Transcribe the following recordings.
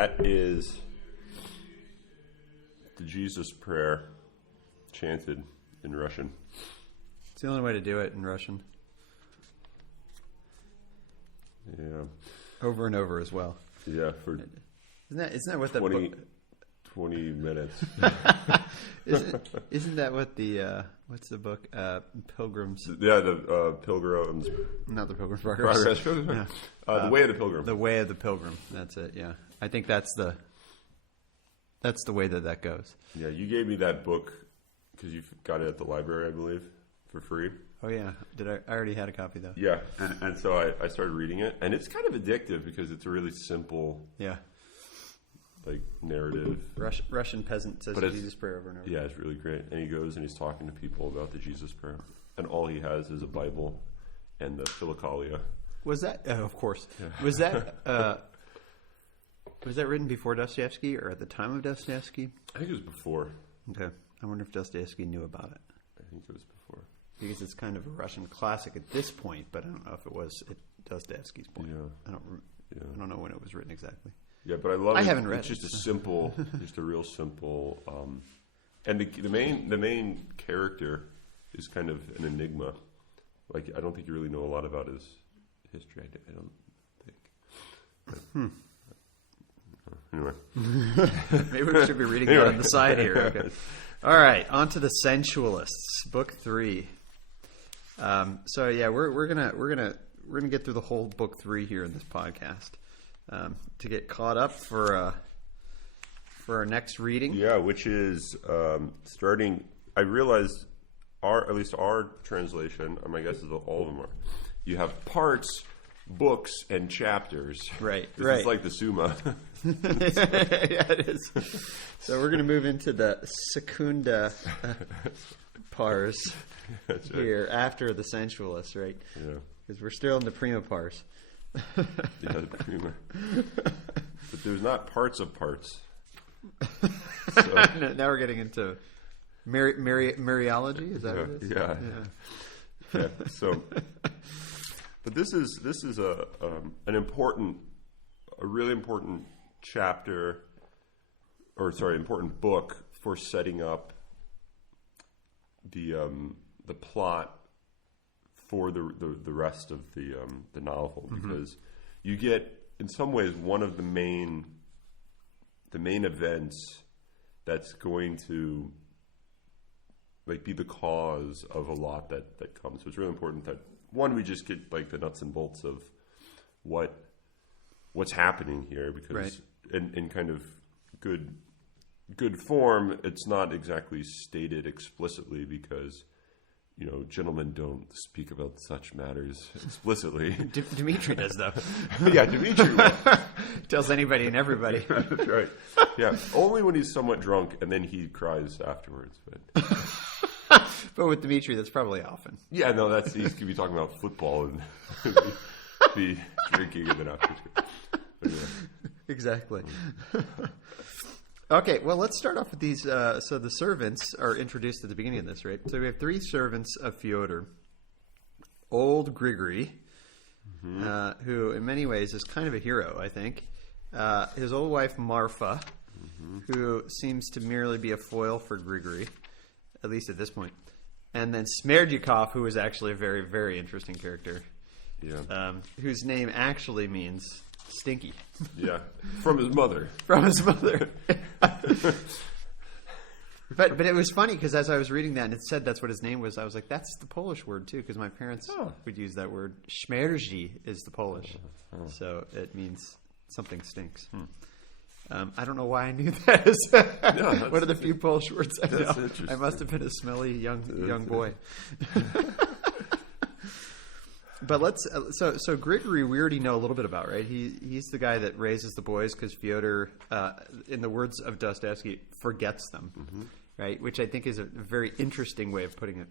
That is the Jesus prayer chanted in Russian. It's the only way to do it in Russian. Yeah. Over and over as well. Yeah, for isn't that what the 20 minutes. Isn't that what the what's the book? Pilgrims. Yeah, the Pilgrims. Not the Pilgrim's Progress. Yeah. The Way of the Pilgrim. The Way of the Pilgrim. That's it. Yeah, I think that's the way that goes. Yeah, you gave me that book because you got it at the library, I believe, for free. Oh yeah, I already had a copy though. Yeah, and so I started reading it, and it's kind of addictive because it's a really simple. Yeah. Like narrative. Russian peasant says the Jesus prayer over and over. Yeah, it's really great. And he goes and he's talking to people about the Jesus prayer. And all he has is a Bible and the Philokalia. Was that, of course, yeah. was that written before Dostoevsky or at the time of Dostoevsky? I think it was before. Okay. I wonder if Dostoevsky knew about it. I think it was before. Because it's kind of a Russian classic at this point, but I don't know if it was at Dostoevsky's point. Yeah. I don't know when it was written exactly. Yeah, but I love it. I haven't read it. It's just a simple, just a real simple, and the main character is kind of an enigma. Like I don't think you really know a lot about his history. I don't think. Anyway, maybe we should be reading that on the side here. Okay. All right, on to the Sensualists, book 3. So yeah, we're gonna get through the whole book 3 here in this podcast. To get caught up for our next reading. Yeah, which is starting. I realized at least our translation. My guess is that all of them are. You have parts, books, and chapters. Right. It's like the Summa. Yeah, it is. So we're going to move into the Secunda pars here after the Sensualists, right? Yeah. Because we're still in the Prima pars. Yeah, the Prima. But there's not parts of parts. So. Now we're getting into Mariology. Is that what it is? Yeah. So, but this is a really important chapter, important book for setting up the plot for the rest of the novel, because you get in some ways one of the main events that's going to like be the cause of a lot that comes. So it's really important that one, we just get like the nuts and bolts of what's happening here, because in kind of good form, it's not exactly stated explicitly because gentlemen don't speak about such matters explicitly. Dmitri does, though. Yeah, Dmitri tells anybody and everybody. That's right. Yeah, only when he's somewhat drunk, and then he cries afterwards. But with Dmitri, that's probably often. Yeah, no, he could be talking about football and be drinking and then after. Anyway. Exactly. Okay, well, let's start off with these. So the servants are introduced at the beginning of this, right? So we have 3 servants of Fyodor. Old Grigory, who in many ways is kind of a hero, I think. His old wife, Marfa, who seems to merely be a foil for Grigory, at least at this point. And then Smerdyakov, who is actually a very, very interesting character. Yeah. Whose name actually means stinky. Yeah. From his mother. From his mother. But it was funny because as I was reading that and it said that's what his name was, I was like, that's the Polish word too, because my parents would use that word. Śmierdzi is the Polish. So it means something stinks. I don't know why I knew that. One of the few Polish words I know. I must have been a smelly young boy. But let's so Grigory we already know a little bit about, right? He's the guy that raises the boys because Fyodor, in the words of Dostoevsky, forgets them, right? Which I think is a very interesting way of putting it,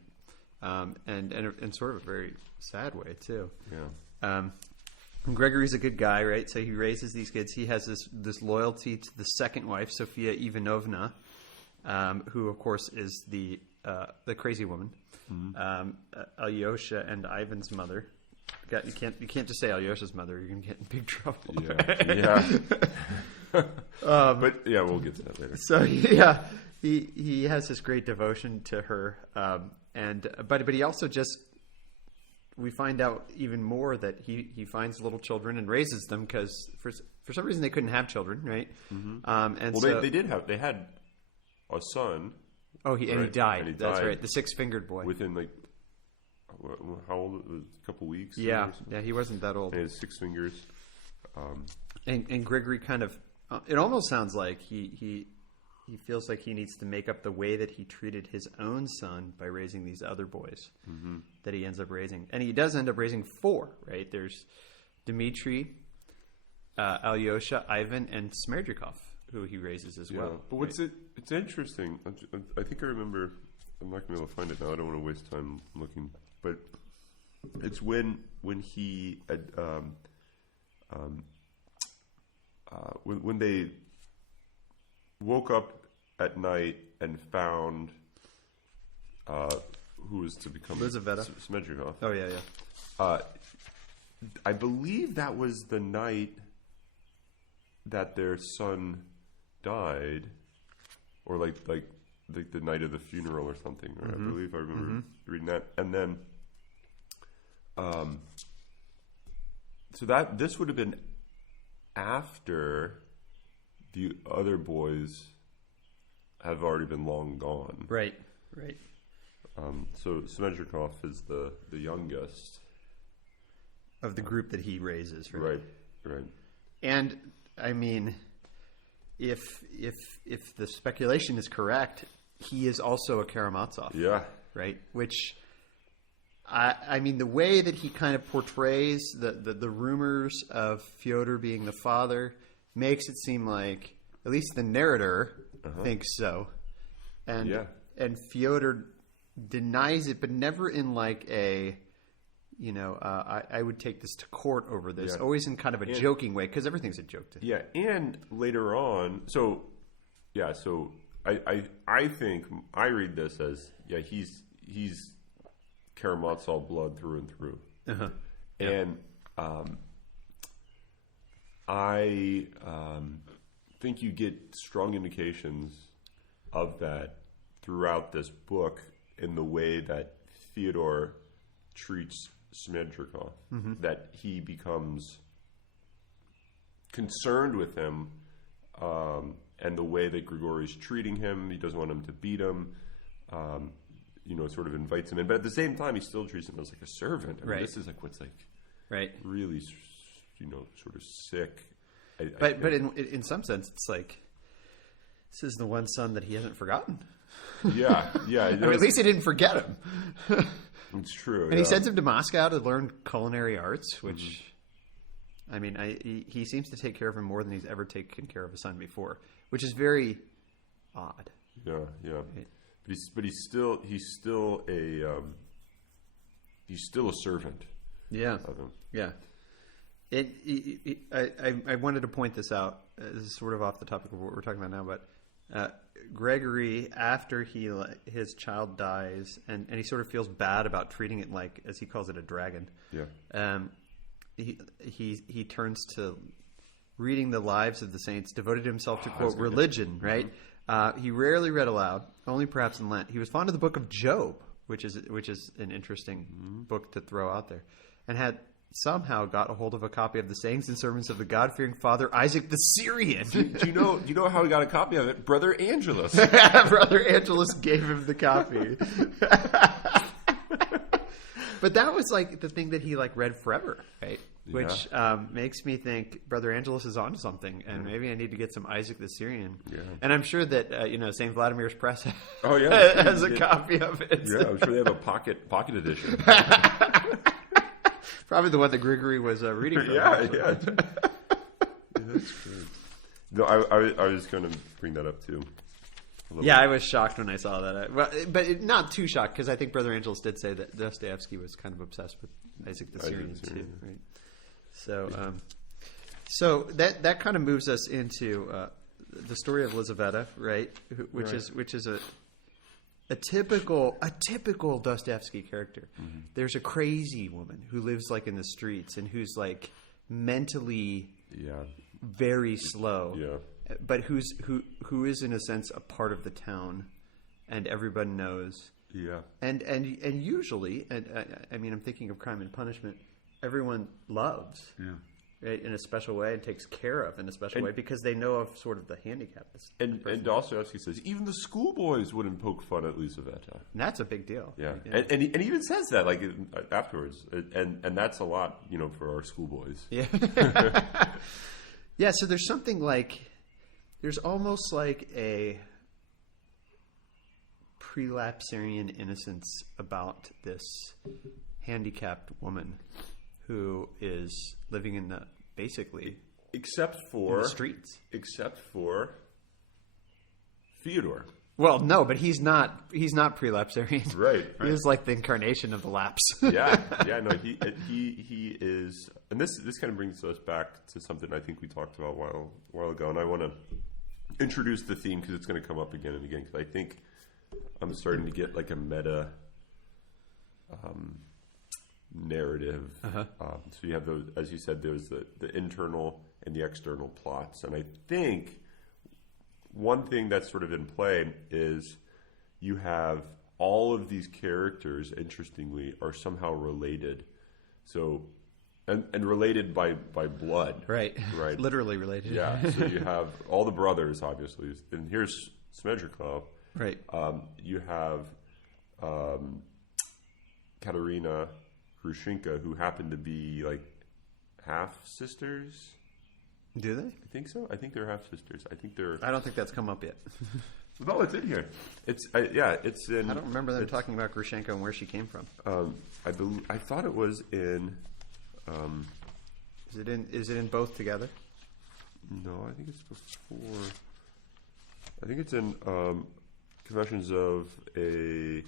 and sort of a very sad way too. Yeah. Gregory's a good guy, right? So he raises these kids. He has this loyalty to the second wife, Sofia Ivanovna, who of course is the crazy woman, Alyosha and Ivan's mother. You can't just say Alyosha's mother. You're gonna get in big trouble. Yeah. But yeah, we'll get to that later. So yeah, he has this great devotion to her, but he also we find out even more that he finds little children and raises them because for some reason they couldn't have children, right? Mm-hmm. They had a son. Oh, he died. And he That's died right, the 6-fingered boy. Within how old? A couple weeks. Yeah, he wasn't that old. And he had 6 fingers. And Grigory kind of, it almost sounds like he feels like he needs to make up the way that he treated his own son by raising these other boys that he ends up raising. And he does end up raising 4, right? There's Dmitri, Alyosha, Ivan, and Smerdjakov, who he raises as well. But it's interesting. I think I remember, I'm not going to be able to find it now. I don't want to waste time looking. But it's when he had, when they woke up at night and found who was to become Lizaveta. Smerdjakov. Oh yeah. I believe that was the night that their son died, or like the night of the funeral or something. Right? I believe I remember reading that, and then so that this would have been after the other boys have already been long gone. Right. So Smerdjakov is the youngest Of the group that he raises, right? Right. And I mean, if the speculation is correct, he is also a Karamazov. Yeah. Right? Which I mean, the way that he kind of portrays the rumors of Fyodor being the father makes it seem like at least the narrator thinks so, and Fyodor denies it, but never in like a, I would take this to court over this. Yeah. Always in kind of a joking way, because everything's a joke to him. Yeah, and later on, so I think I read this as he's Karamazov blood through and through, and I think you get strong indications of that throughout this book in the way that Fyodor treats Smerdjakov, that he becomes concerned with him, and the way that Grigory's treating him. He doesn't want him to beat him, sort of invites him in, but at the same time he still treats him as like a servant. I mean, this is like what's like really sort of sick. But in some sense, it's like this is the one son that he hasn't forgotten. Yeah. I mean, at least he didn't forget him. It's true. And he sends him to Moscow to learn culinary arts, which, I mean, he seems to take care of him more than he's ever taken care of a son before, which is very odd. Yeah. Right? But he's still a servant. Yeah. Of him. Yeah. I wanted to point this out. This is sort of off the topic of what we're talking about now, but Gregory, after his child dies, and he sort of feels bad about treating it like, as he calls it, a dragon. Yeah. He turns to reading the lives of the saints, devoted himself to quote religion. Right. He rarely read aloud, only perhaps in Lent. He was fond of the book of Job, which is an interesting book to throw out there, and had somehow got a hold of a copy of the sayings and sermons of the God-fearing father Isaac the Syrian. Do you know how he got a copy of it? Brother Angelus. Brother Angelus gave him the copy. But that was like the thing that he like read forever, right? Which makes me think Brother Angelus is onto something, and maybe I need to get some Isaac the Syrian. Yeah. And I'm sure that St. Vladimir's Press has a copy of it. Yeah, I'm sure they have a pocket edition. Probably the one that Grigory was reading from. Yeah. That's great. No, I was going to bring that up too. Yeah, I was shocked when I saw that. But not too shocked, because I think Brother Angelus did say that Dostoevsky was kind of obsessed with Isaac the Syrian too. Right? So that kind of moves us into the story of Lizaveta, right? Which is a typical Dostoevsky character. Mm-hmm. There's a crazy woman who lives like in the streets and who's like mentally very slow. Yeah. But who is in a sense a part of the town, and everybody knows. Yeah. And usually, I mean, I'm thinking of Crime and Punishment. Everyone loves. Yeah. Right, in a special way, and takes care of in a special way because they know of sort of the handicap. And Dostoevsky says even the schoolboys wouldn't poke fun at Lizaveta. And that's a big deal. Yeah, and he even says that like afterwards, and that's a lot, for our schoolboys. Yeah, yeah. So there's something like there's almost like a prelapsarian innocence about this handicapped woman who is living in the except for the streets, except for Fyodor. Well, no, but he's not prelapsarian. Right. He is like the incarnation of the lapse. Yeah. No, he is, and this kind of brings us back to something I think we talked about a while ago, and I want to introduce the theme because it's going to come up again and again. Because I think I'm starting to get like a meta narrative. So you have those, as you said, there's the internal and the external plots, and I think one thing that's sort of in play is you have all of these characters, interestingly, are somehow related. So, and related by blood. Right. Literally related. Yeah. So you have all the brothers, obviously. And here's Smedrikov. Right. You have Katerina Grushenka, who happen to be like half-sisters. Do they? I think so. I think they're half-sisters. I don't think that's come up yet. No, it's in here. It's in. I don't remember them talking about Grushenka and where she came from. I thought it was in. Is it in both together? No, I think it's before. I think it's in Confessions of a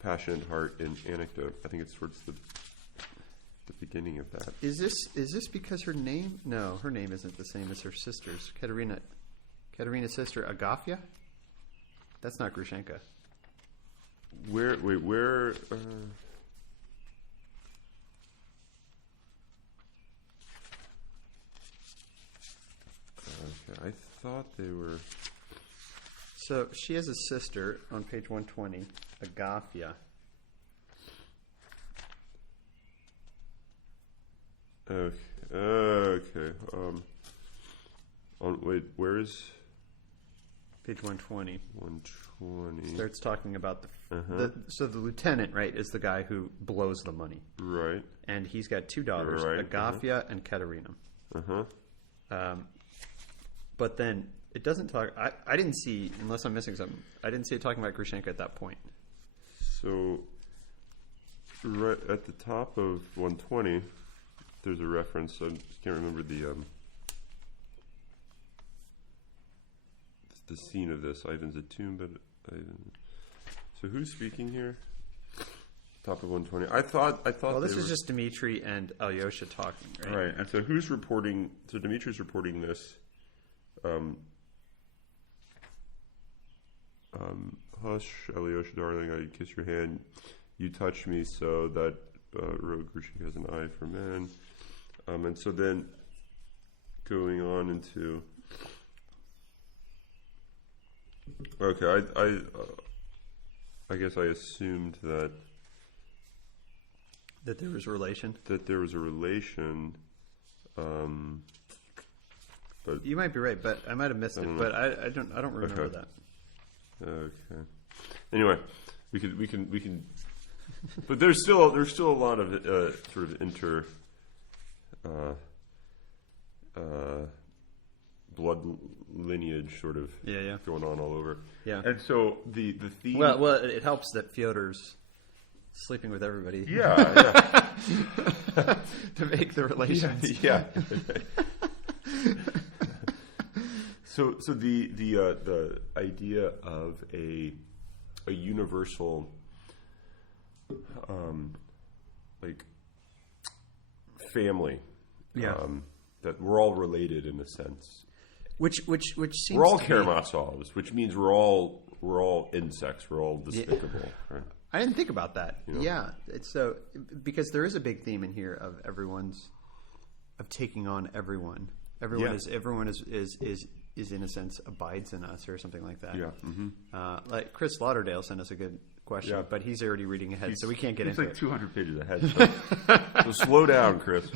Passionate Heart in Anecdote. I think it's towards the beginning of that. Is this because her name? No, her name isn't the same as her sister's. Katerina's sister Agafya? That's not Grushenka. Where? Okay, I thought they were. So she has a sister on page 120, Agafya. Okay. Wait, where is page 120? 120 starts talking about so the lieutenant, right, is the guy who blows the money, right? And he's got two daughters, right. Agafya and Katerina. But then it doesn't talk. I didn't see, unless I'm missing something. I didn't see it talking about Grushenka at that point. So, right at the top of 120. There's a reference. I can't remember the scene of this. Ivan's a tomb, but so who's speaking here? Top of 120. I thought. Well, this is just Dmitri and Alyosha talking, right? Right. And so who's reporting? So Dmitri's reporting this. Hush, Alyosha, darling, I kiss your hand. You touch me so that Rogue Grushenka has an eye for men. And so then going on into. Okay, I guess I assumed that there was a relation. That there was a relation. But you might be right, but I might have missed it. But I don't remember that. Okay. Anyway, we can. But there's still a lot of sort of blood lineage sort of going on all over. Yeah. And so the theme. Well, it helps that Fyodor's sleeping with everybody. Yeah. To make the relations. Yeah. So the idea of a universal like family, that we're all related in a sense. Which seems we're all Karamazovs, which means we're all insects. We're all despicable. Yeah. Right? I didn't think about that. You know? Yeah, it's so because there is a big theme in here of everyone's taking on everyone. Everyone Yeah. is in a sense abides in us or something like that. Yeah. Like Chris Lauderdale sent us a good question, Yeah. but he's already reading ahead, so we can't get He's into like it. 200 pages ahead. So slow down, Chris.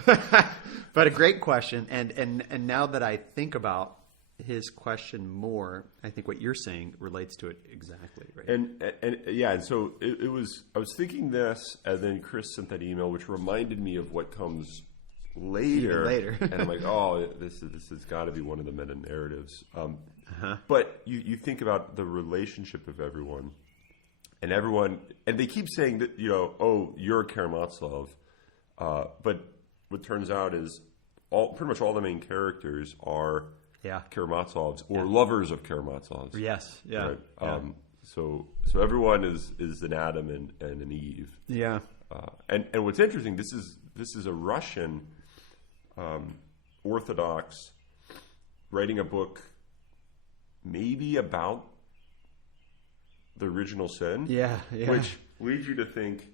But a great question, and now that I think about his question more, I think what you're saying relates to it exactly, right? And so it was. I was thinking this, and then Chris sent that email, which reminded me of what comes later. And I'm like, oh, this has got to be one of the meta narratives. But you think about the relationship of everyone, and they keep saying that oh, you're a Karamazov, but what turns out is pretty much all the main characters are Karamazovs or lovers of Karamazovs. Yes, yeah. Right? Yeah. So everyone is an Adam and an Eve. Yeah. And what's interesting, this is a Russian Orthodox writing a book maybe about the original sin. Yeah. Which leads you to think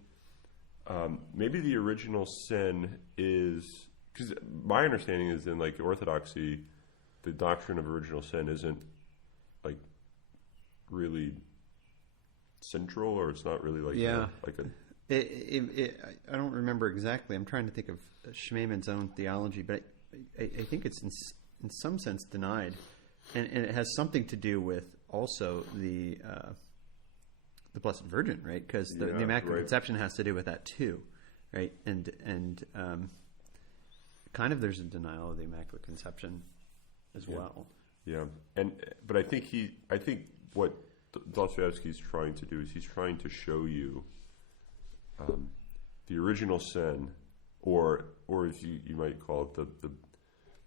maybe the original sin is, because my understanding is in like Orthodoxy, the doctrine of original sin isn't like really central, or it's not really like I don't remember exactly. I'm trying to think of Schmeemann's own theology, but I think it's in some sense denied, and it has something to do with also the Blessed Virgin, right? Because the Immaculate Conception has to do with that too, right? And kind of there's a denial of the Immaculate Conception as well. Yeah, but I think what Dostoevsky's trying to do is he's trying to show you the original sin, or if you might call it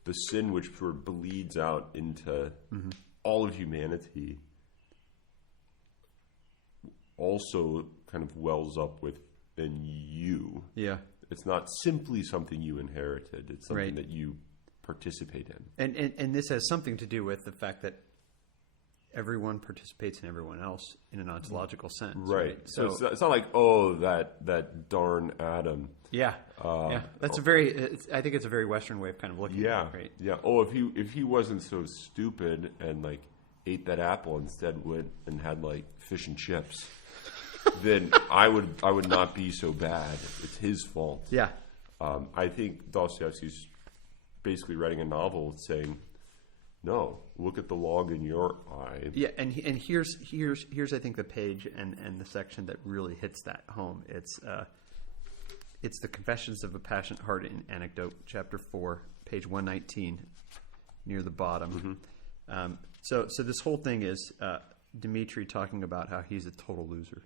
the sin which sort of bleeds out into all of humanity, also kind of wells up within you. Yeah, it's not simply something you inherited; it's something that you participate in. And this has something to do with the fact that everyone participates in everyone else in an ontological sense. Right. So it's not like, oh, that darn Adam. Yeah. That's I think it's a very Western way of kind of looking at it, right? Yeah. Oh, if he wasn't so stupid and like ate that apple, instead went and had like fish and chips, then I would not be so bad. It's his fault. Yeah. I think Dostoevsky's basically writing a novel saying, no, look at the log in your eye. Yeah, and here's I think the page and the section that really hits that home. It's the Confessions of a Passionate Heart in Anecdote, chapter 4, page 119, near the bottom. So this whole thing is Dmitri talking about how he's a total loser.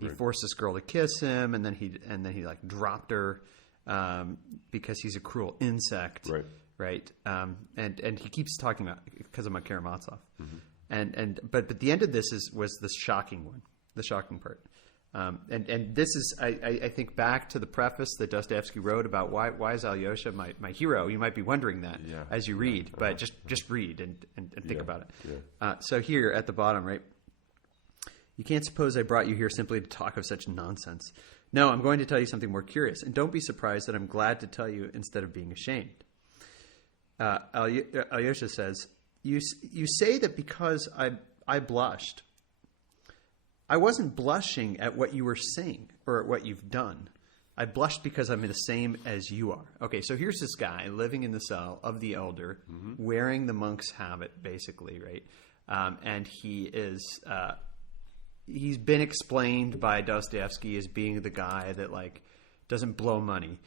He forced this girl to kiss him, and then he like dropped her because he's a cruel insect. Right. And he keeps talking about because I'm a Karamazov. But the end of this was the shocking one, the shocking part. And this is I think back to the preface that Dostoevsky wrote about why is Alyosha my hero? You might be wondering that as you read, but just read and think about it. So here at the bottom, right? You can't suppose I brought you here simply to talk of such nonsense. No, I'm going to tell you something more curious, and don't be surprised that I'm glad to tell you instead of being ashamed. Alyosha says, you say that because I blushed. I wasn't blushing at what you were saying or at what you've done. I blushed because I'm the same as you are. Okay, so here's this guy living in the cell of the elder, wearing the monk's habit, basically, right? And he is... he's been explained by Dostoevsky as being the guy that like doesn't blow money,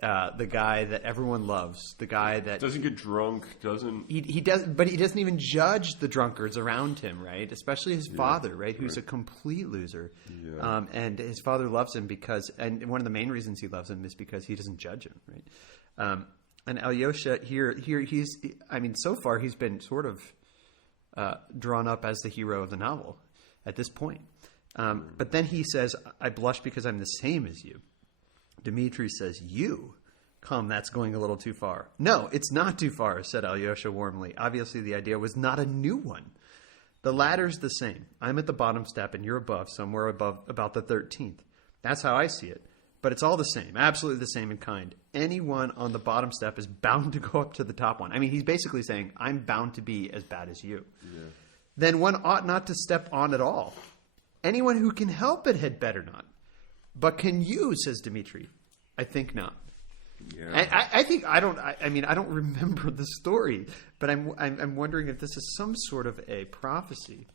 the guy that everyone loves, the guy that doesn't get drunk, he does, but he doesn't even judge the drunkards around him, right? Especially his father, right, who's a complete loser, and his father loves him and one of the main reasons he loves him is because he doesn't judge him, right? And Alyosha here so far he's been sort of drawn up as the hero of the novel at this point. But then he says, I blush because I'm the same as you. Dmitri says, you? Come, that's going a little too far. No, it's not too far, said Alyosha warmly. Obviously, the idea was not a new one. The ladder's the same. I'm at the bottom step and you're above, somewhere above about the 13th. That's how I see it. but it's all the same, absolutely the same in kind. Anyone on the bottom step is bound to go up to the top one. I mean, he's basically saying, I'm bound to be as bad as you. Yeah. Then one ought not to step on at all. Anyone who can help it had better not. But can you, says Dmitri? I think not. Yeah. I don't remember the story, but I'm wondering if this is some sort of a prophecy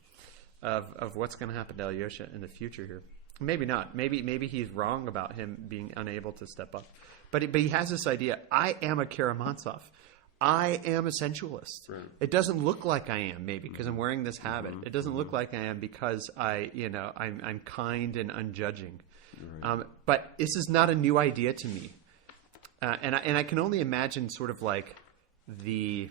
of what's going to happen to Alyosha in the future here. Maybe not. Maybe he's wrong about him being unable to step up. But he has this idea, I am a Karamazov. I am a sensualist. Right. It doesn't look like I am, maybe, because I'm wearing this habit. It doesn't look like I am because I'm kind and unjudging. Right. But this is not a new idea to me. And I can only imagine sort of like the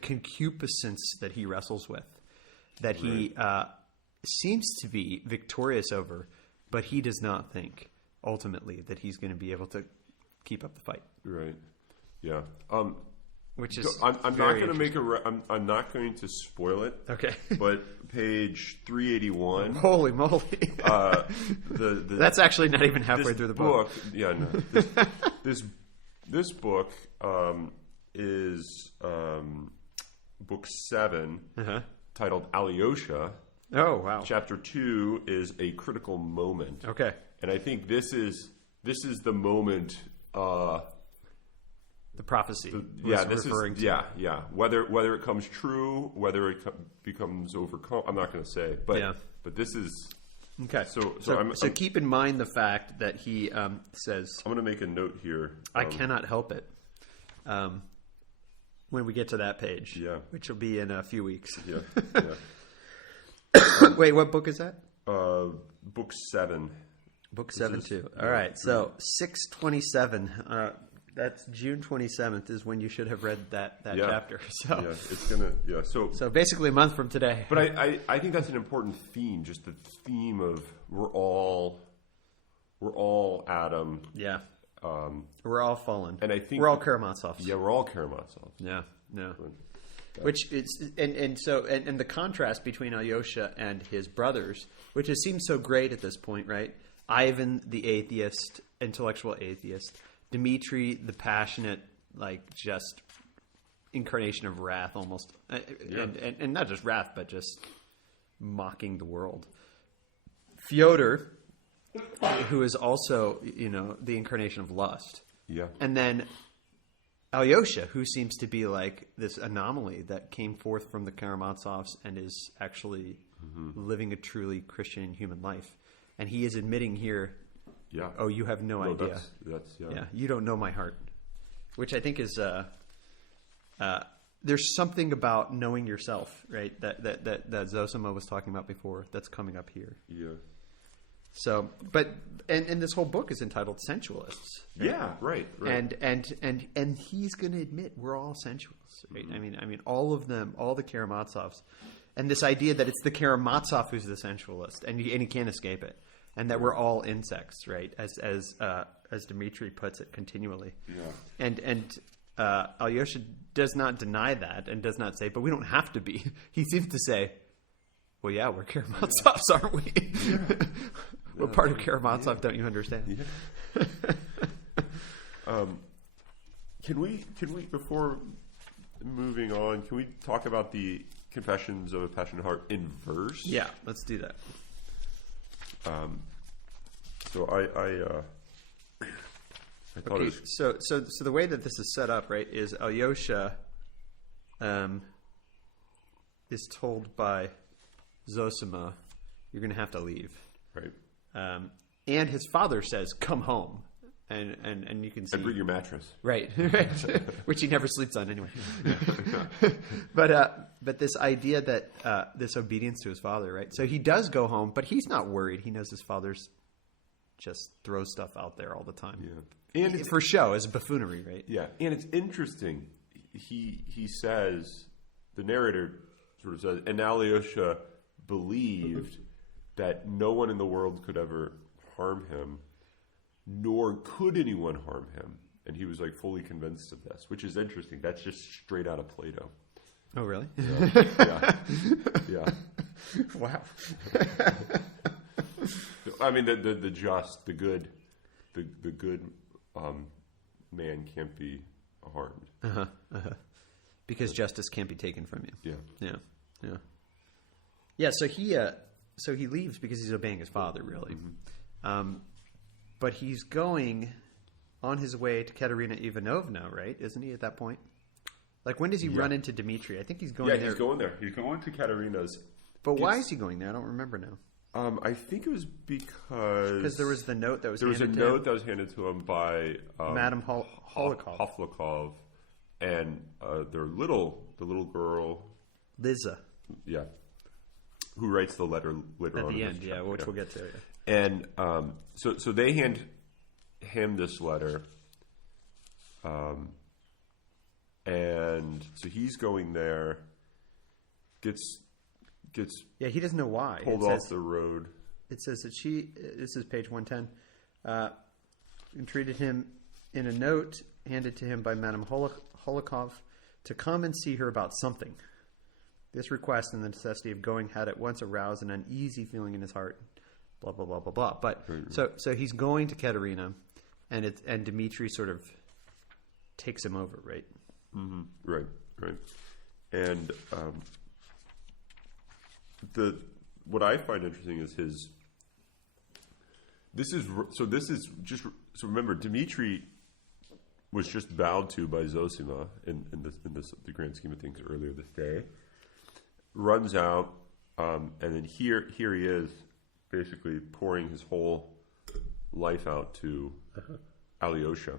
concupiscence that he wrestles with, that he seems to be victorious over, but he does not think ultimately that he's going to be able to keep up the fight. Right. Yeah. Which is I'm not going to make I'm not going to spoil it. Okay. But page 381. Holy moly! That's actually not even halfway through the book. Yeah. No. This book is book 7, titled Alyosha. Oh wow! Chapter 2 is a critical moment. Okay. And I think this is the moment. The prophecy. Referring to. Yeah. Whether it comes true, whether it becomes overcome, I'm not going to say. But this is okay. So keep in mind the fact that he says. I'm going to make a note here. I cannot help it. When we get to that page, which will be in a few weeks. Yeah. Wait, what book is that? Book 7. Book 7 too. All right. So 627. That's June 27th is when you should have read that chapter. So it's gonna So basically a month from today. But I think that's an important theme. Just the theme of we're all Adam. Yeah. We're all fallen, and I think we're all Karamazovs. Yeah, we're all Karamazovs. Yeah. Which is and the contrast between Alyosha and his brothers, which has seemed so great at this point, right? Ivan, the atheist, intellectual atheist. Dmitri, the passionate, like just incarnation of wrath, almost, and not just wrath, but just mocking the world. Fyodor, who is also, the incarnation of lust. Yeah. And then Alyosha, who seems to be like this anomaly that came forth from the Karamazovs and is actually living a truly Christian and human life. And he is admitting here, oh, you have no idea. That's you don't know my heart. Which I think is there's something about knowing yourself, right? That Zosima was talking about before that's coming up here. Yeah. So, but and this whole book is entitled Sensualists. Right? Yeah, right. And he's going to admit we're all sensualists, right? I mean, all of them, all the Karamazovs, and this idea that it's the Karamazov who's the sensualist, and he can't escape it, and that we're all insects, right? As Dmitri puts it continually. Yeah. And Alyosha does not deny that and does not say, but we don't have to be. He seems to say, well, yeah, we're Karamazovs, aren't we? Yeah. We're part of Karamazov, don't you understand? Yeah. Can we, before moving on, can we talk about the Confessions of a Passionate Heart in verse? Yeah, let's do that. So I thought okay, so the way that this is set up, right, is Alyosha is told by Zosima, you're going to have to leave. Right. And his father says, come home. And you can see. And bring your mattress. Right. Which he never sleeps on anyway. But this idea that this obedience to his father, right? So he does go home, but he's not worried. He knows his father's just throws stuff out there all the time. Yeah. And for show, as buffoonery, right? Yeah. And it's interesting. He says, the narrator sort of says, and Alyosha believed that no one in the world could ever harm him, nor could anyone harm him. And he was like fully convinced of this, which is interesting. That's just straight out of Plato. Oh, really? Yeah. Yeah. Wow. I mean, the just, the good man can't be harmed. Because justice can't be taken from you. Yeah. Yeah. So he leaves because he's obeying his father, really. But he's going on his way to Katerina Ivanovna, right? Isn't he at that point? Like, when does he run into Dmitri? I think he's going there. Yeah, he's going there. He's going to Katerina's. But why is he going there? I don't remember now. I think it was because there was the note that was handed to him. There was a note that was handed to him by Madame Holikov. And the little girl, Liza. Yeah, who writes the letter later at on the in end. this Yeah, chapter, which we'll get to. Yeah. And so they hand him this letter, and so he's going there. Gets he doesn't know why. Pulled off the road. It says that this is page 110, entreated him in a note handed to him by Madame Holikov to come and see her about something. This request and the necessity of going had at once aroused an uneasy feeling in his heart. Blah blah blah blah blah. But so he's going to Katerina, and Dmitri sort of takes him over, right? Mm-hmm. Right. And what I find interesting is remember, Dmitri was just bowed to by Zosima in the grand scheme of things earlier this day. Runs out, and then here he is, basically pouring his whole life out to Alyosha.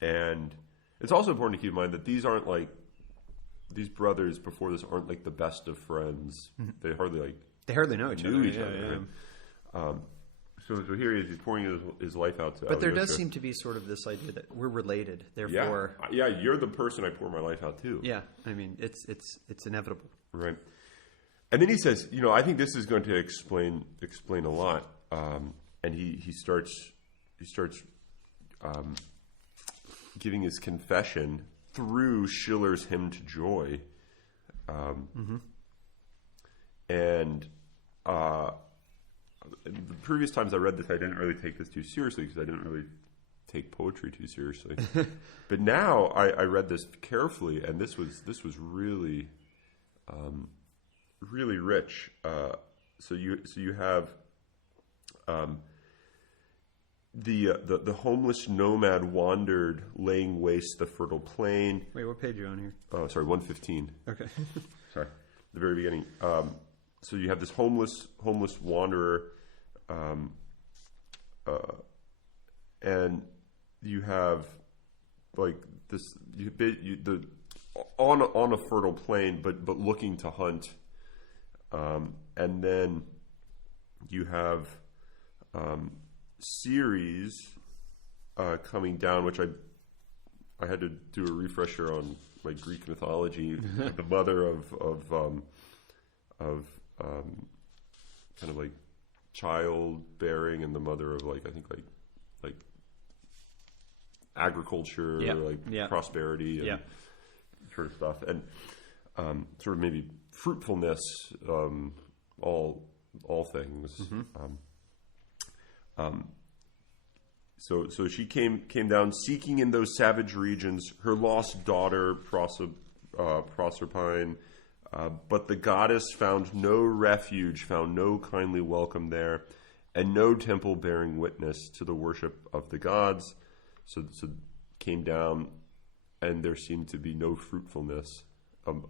And it's also important to keep in mind that these brothers before this aren't like the best of friends. Mm-hmm. They hardly know each other. Yeah. Right? So here he is. He's pouring his life out to But there Alyosha. does seem to be sort of this idea that we're related. Therefore, yeah, you're the person I pour my life out to. Yeah, I mean, it's inevitable. Right. And then he says, I think this is going to explain a lot. And he starts giving his confession through Schiller's Hymn to Joy. And the previous times I read this, I didn't really take this too seriously because I didn't really take poetry too seriously. But now I read this carefully, and this was really really rich. So you have the homeless nomad wandered, laying waste the fertile plain. Wait, what page are you on here? Oh, sorry, 115. Okay. Sorry, the very beginning. So you have this homeless wanderer, and you have like this on a fertile plain, but looking to hunt, and then you have Ceres coming down, which I had to do a refresher on my Greek mythology. The mother of kind of like childbearing, and the mother of like agriculture, prosperity, and sort of stuff, and sort of maybe fruitfulness, all things. So she came down seeking in those savage regions her lost daughter Proserpine, but the goddess found no refuge, found no kindly welcome there, and no temple bearing witness to the worship of the gods. So came down, and there seemed to be no fruitfulness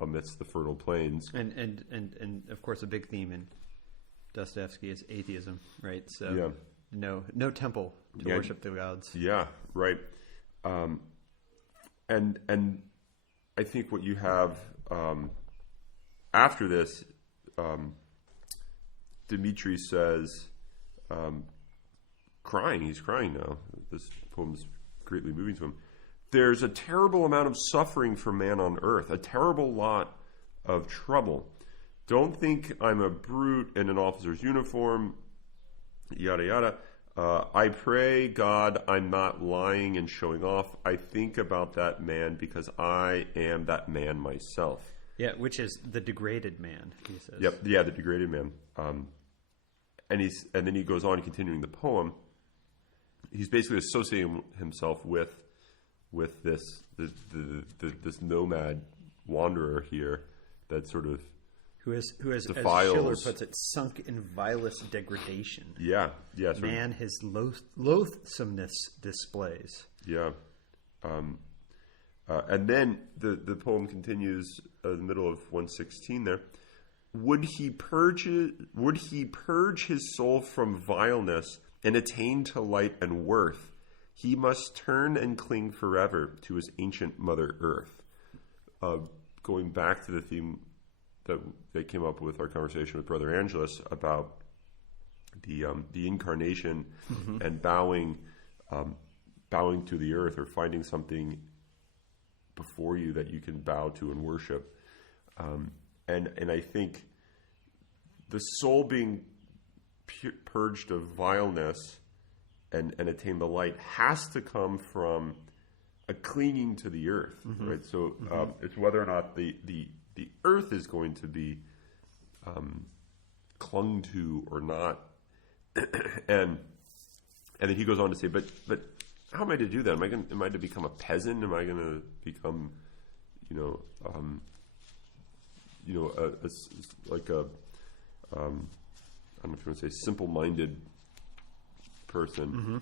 amidst the fertile plains. And of course, a big theme in Dostoevsky is atheism, right? So no temple to worship the gods. Yeah, right. And I think what you have after this, Dmitri says, crying. He's crying now. This poem's greatly moving to him. There's a terrible amount of suffering for man on earth, a terrible lot of trouble. Don't think I'm a brute in an officer's uniform, yada yada. I pray God I'm not lying and showing off. I think about that man because I am that man myself. Yeah, which is the degraded man, he says. Yep, yeah, the degraded man. and then he goes on continuing the poem. He's basically associating himself with this nomad wanderer here that sort of who has as defiles. Schiller puts it, sunk in vilest degradation. Yeah. Man, his loathsomeness displays. Yeah. And then the poem continues in the middle of 116 there. Would he purge his soul from vileness and attain to light and worth? He must turn and cling forever to his ancient Mother Earth. Going back to the theme that they came up with our conversation with Brother Angelus about the incarnation and bowing to the earth, or finding something before you that you can bow to and worship. And I think the soul being purged of vileness and attain the light has to come from a clinging to the earth, right? So it's whether or not the earth is going to be clung to or not. and then he goes on to say, but how am I to do that? Am I to become a peasant? Am I going to become, I don't know if you want to say simple-minded person.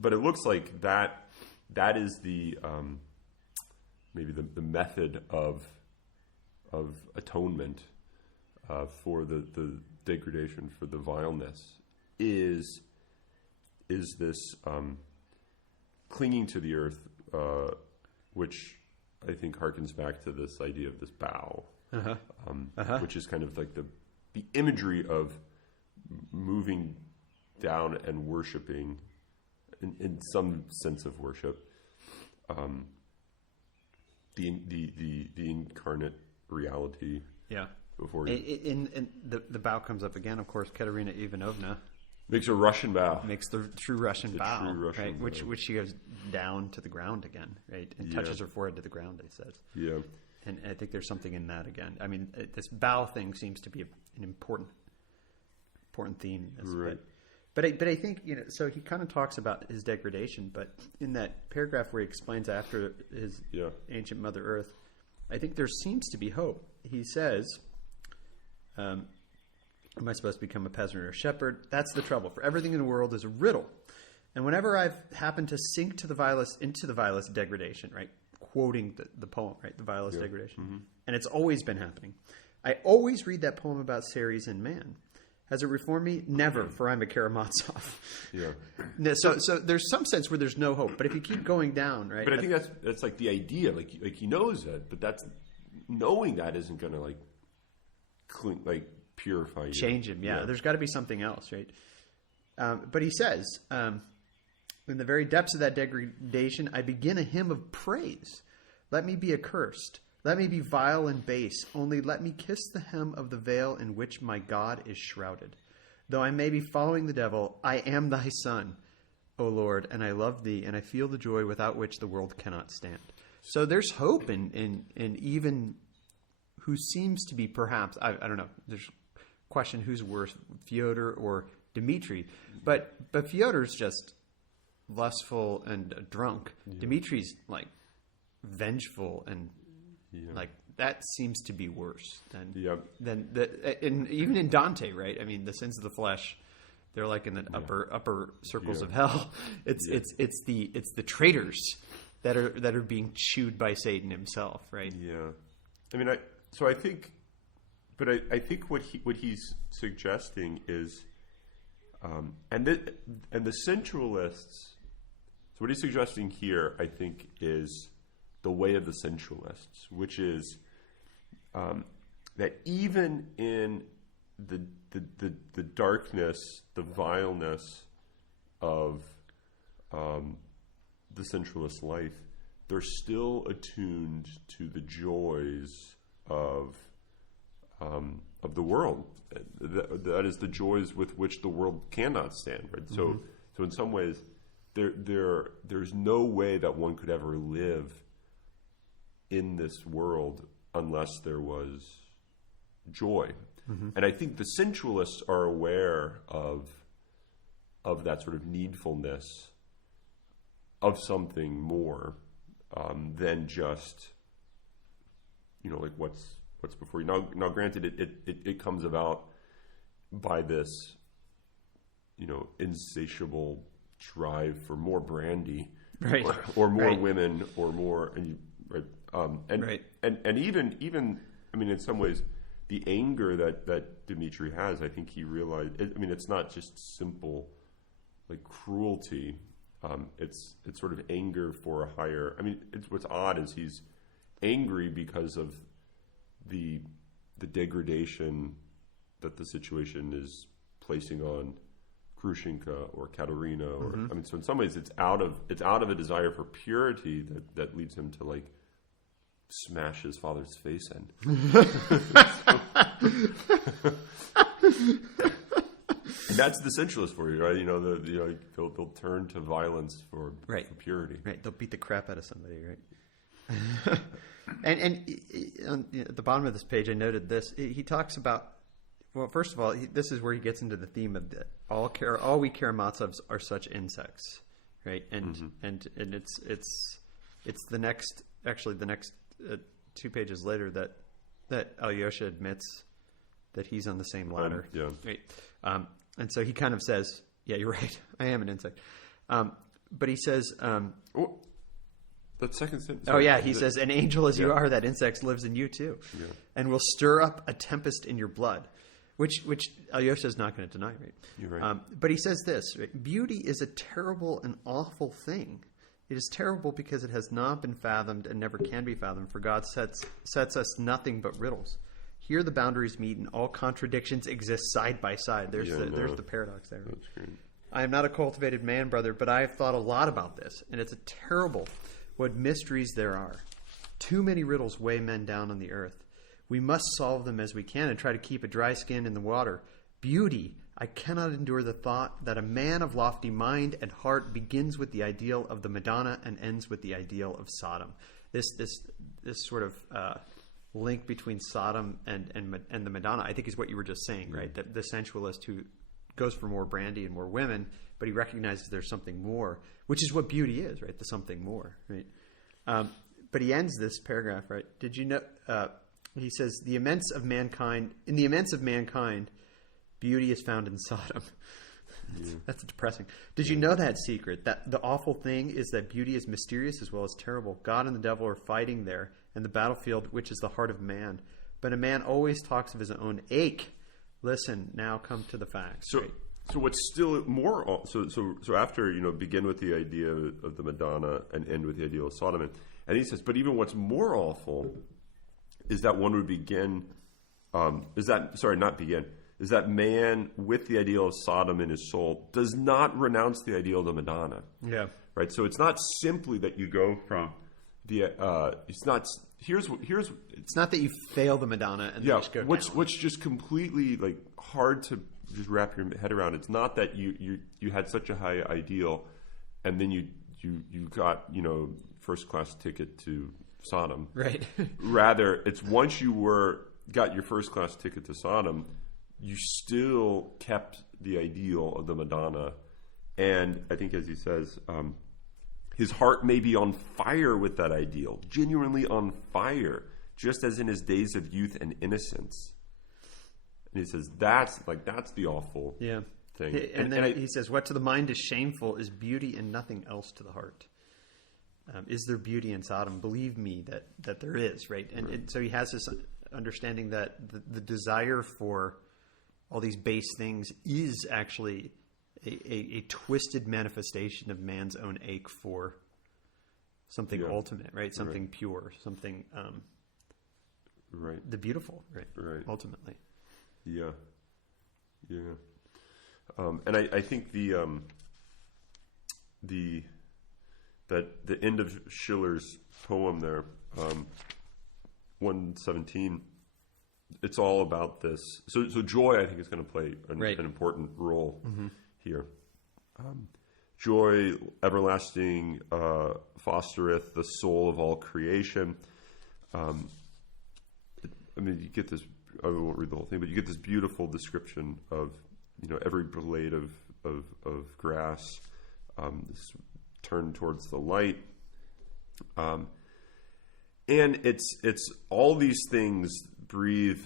But it looks like that is the maybe the method of atonement for the degradation, for the vileness, is this clinging to the earth, which I think harkens back to this idea of this bow, which is kind of like the imagery of moving down and worshiping, in some sense of worship, the incarnate reality. Yeah. Before you. And the bow comes up again, of course. Katerina Ivanovna makes a Russian bow. Makes the true Russian bow, true Russian right? bow. Which she goes down to the ground again, right? And touches her forehead to the ground, it says. Yeah. And I think there's something in that again. I mean, this bow thing seems to be an important theme in this. Right. But I think, so he kind of talks about his degradation, but in that paragraph where he explains after his ancient Mother Earth, I think there seems to be hope. He says, am I supposed to become a peasant or a shepherd? That's the trouble. For everything in the world is a riddle. And whenever I've happened to sink into the vilest degradation, right? Quoting the poem, right? The vilest degradation. And it's always been happening. I always read that poem about Ceres and man. Has it reformed me? Never, for I'm a Karamazov. Yeah. So there's some sense where there's no hope. But if you keep going down, right? But I think that's like the idea. Like he knows it, but that's knowing that isn't going to purify you. Change him. Yeah. There's got to be something else, right? But he says, in the very depths of that degradation, I begin a hymn of praise. Let me be accursed. Let me be vile and base, only let me kiss the hem of the veil in which my God is shrouded. Though I may be following the devil, I am thy son, O Lord, and I love thee, and I feel the joy without which the world cannot stand. So there's hope in even who seems to be perhaps, I don't know, there's a question who's worse, Fyodor or Dmitri. But Fyodor's just lustful and drunk. Yeah. Dmitri's like vengeful and like that seems to be worse than even in Dante, right? I mean, the sins of the flesh, they're like in the upper circles of hell. It's the traitors that are being chewed by Satan himself, right? Yeah, I mean, I think what he's suggesting is, and the sensualists. So what he's suggesting here, I think, is the way of the sensualists, which is that even in the darkness, the vileness of the sensualist life, they're still attuned to the joys of the world. That is the joys with which the world cannot stand. Right. So in some ways, there's no way that one could ever live in this world unless there was joy. And I think the sensualists are aware of that sort of needfulness of something more than just, like what's before you. Now, granted, it comes about by this, insatiable drive for more brandy, right, or more right. women, or more, and even I mean, in some ways, the anger that Dmitri has, I think he realized. It's not just simple like cruelty. It's sort of anger for a higher. What's odd is he's angry because of the degradation that the situation is placing on Grushenka or Katerina, or so in some ways it's out of a desire for purity that leads him to like smash his father's face in. And that's the sensualist for you, right? They'll turn to violence for purity. Right, they'll beat the crap out of somebody, right? and at the bottom of this page, I noted this. He talks about. Well, first of all, this is where he gets into the theme of all we Karamazovs are such insects, right? And it's the next 2 pages later that Alyosha admits that he's on the same ladder, right? And so he kind of says, "Yeah, you're right. I am an insect." But he says, that second sentence. Oh yeah, he says, "An angel as you are, that insect lives in you too, and will stir up a tempest in your blood." Which Alyosha is not going to deny, right? You're right. But he says this, right? Beauty is a terrible and awful thing. It is terrible because it has not been fathomed and never can be fathomed, for God sets us nothing but riddles. Here the boundaries meet and all contradictions exist side by side. There's the paradox there. Right? That's great. I am not a cultivated man, brother, but I have thought a lot about this, and it's a terrible what mysteries there are. Too many riddles weigh men down on the earth. We must solve them as we can and try to keep a dry skin in the water. Beauty, I cannot endure the thought that a man of lofty mind and heart begins with the ideal of the Madonna and ends with the ideal of Sodom. This sort of link between Sodom and the Madonna, I think, is what you were just saying, right? That the sensualist who goes for more brandy and more women, but he recognizes there's something more, which is what beauty is, right? The something more, right? But he ends this paragraph, right? Did you know? He says, in the immense of mankind, beauty is found in Sodom. That's depressing. Did you know that secret? That the awful thing is that beauty is mysterious as well as terrible. God and the devil are fighting there, and the battlefield, which is the heart of man. But a man always talks of his own ache. Listen, now come to the facts. So, right? So what's still more? So after begin with the idea of the Madonna and end with the idea of Sodom, and he says, but even what's more awful is that one would begin. Is that man with the ideal of Sodom in his soul does not renounce the ideal of the Madonna. Yeah. Right. So it's not simply that you go from the. It's not. Here's. It's not that you fail the Madonna and then you just go down. What's just completely like hard to just wrap your head around. It's not that you had such a high ideal, and then you got first class ticket to Sodom. Right. Rather, it's once you got your first class ticket to Sodom, you still kept the ideal of the Madonna. And I think, as he says, his heart may be on fire with that ideal, genuinely on fire, just as in his days of youth and innocence. And he says that's the awful thing. And then he says, what to the mind is shameful is beauty and nothing else to the heart. Is there beauty in Sodom? Believe me that there is, right? And so he has this understanding that the desire for all these base things is actually a twisted manifestation of man's own ache for something ultimate, right? Something pure, something the beautiful, right? Ultimately. Yeah. And I think the end of Schiller's poem there, 117, it's all about this. So joy, I think, is going to play an important role here. Joy, everlasting, fostereth the soul of all creation. You get this I won't read the whole thing, but you get this beautiful description of, every blade of grass this turned towards the light. And it's all these things breathe,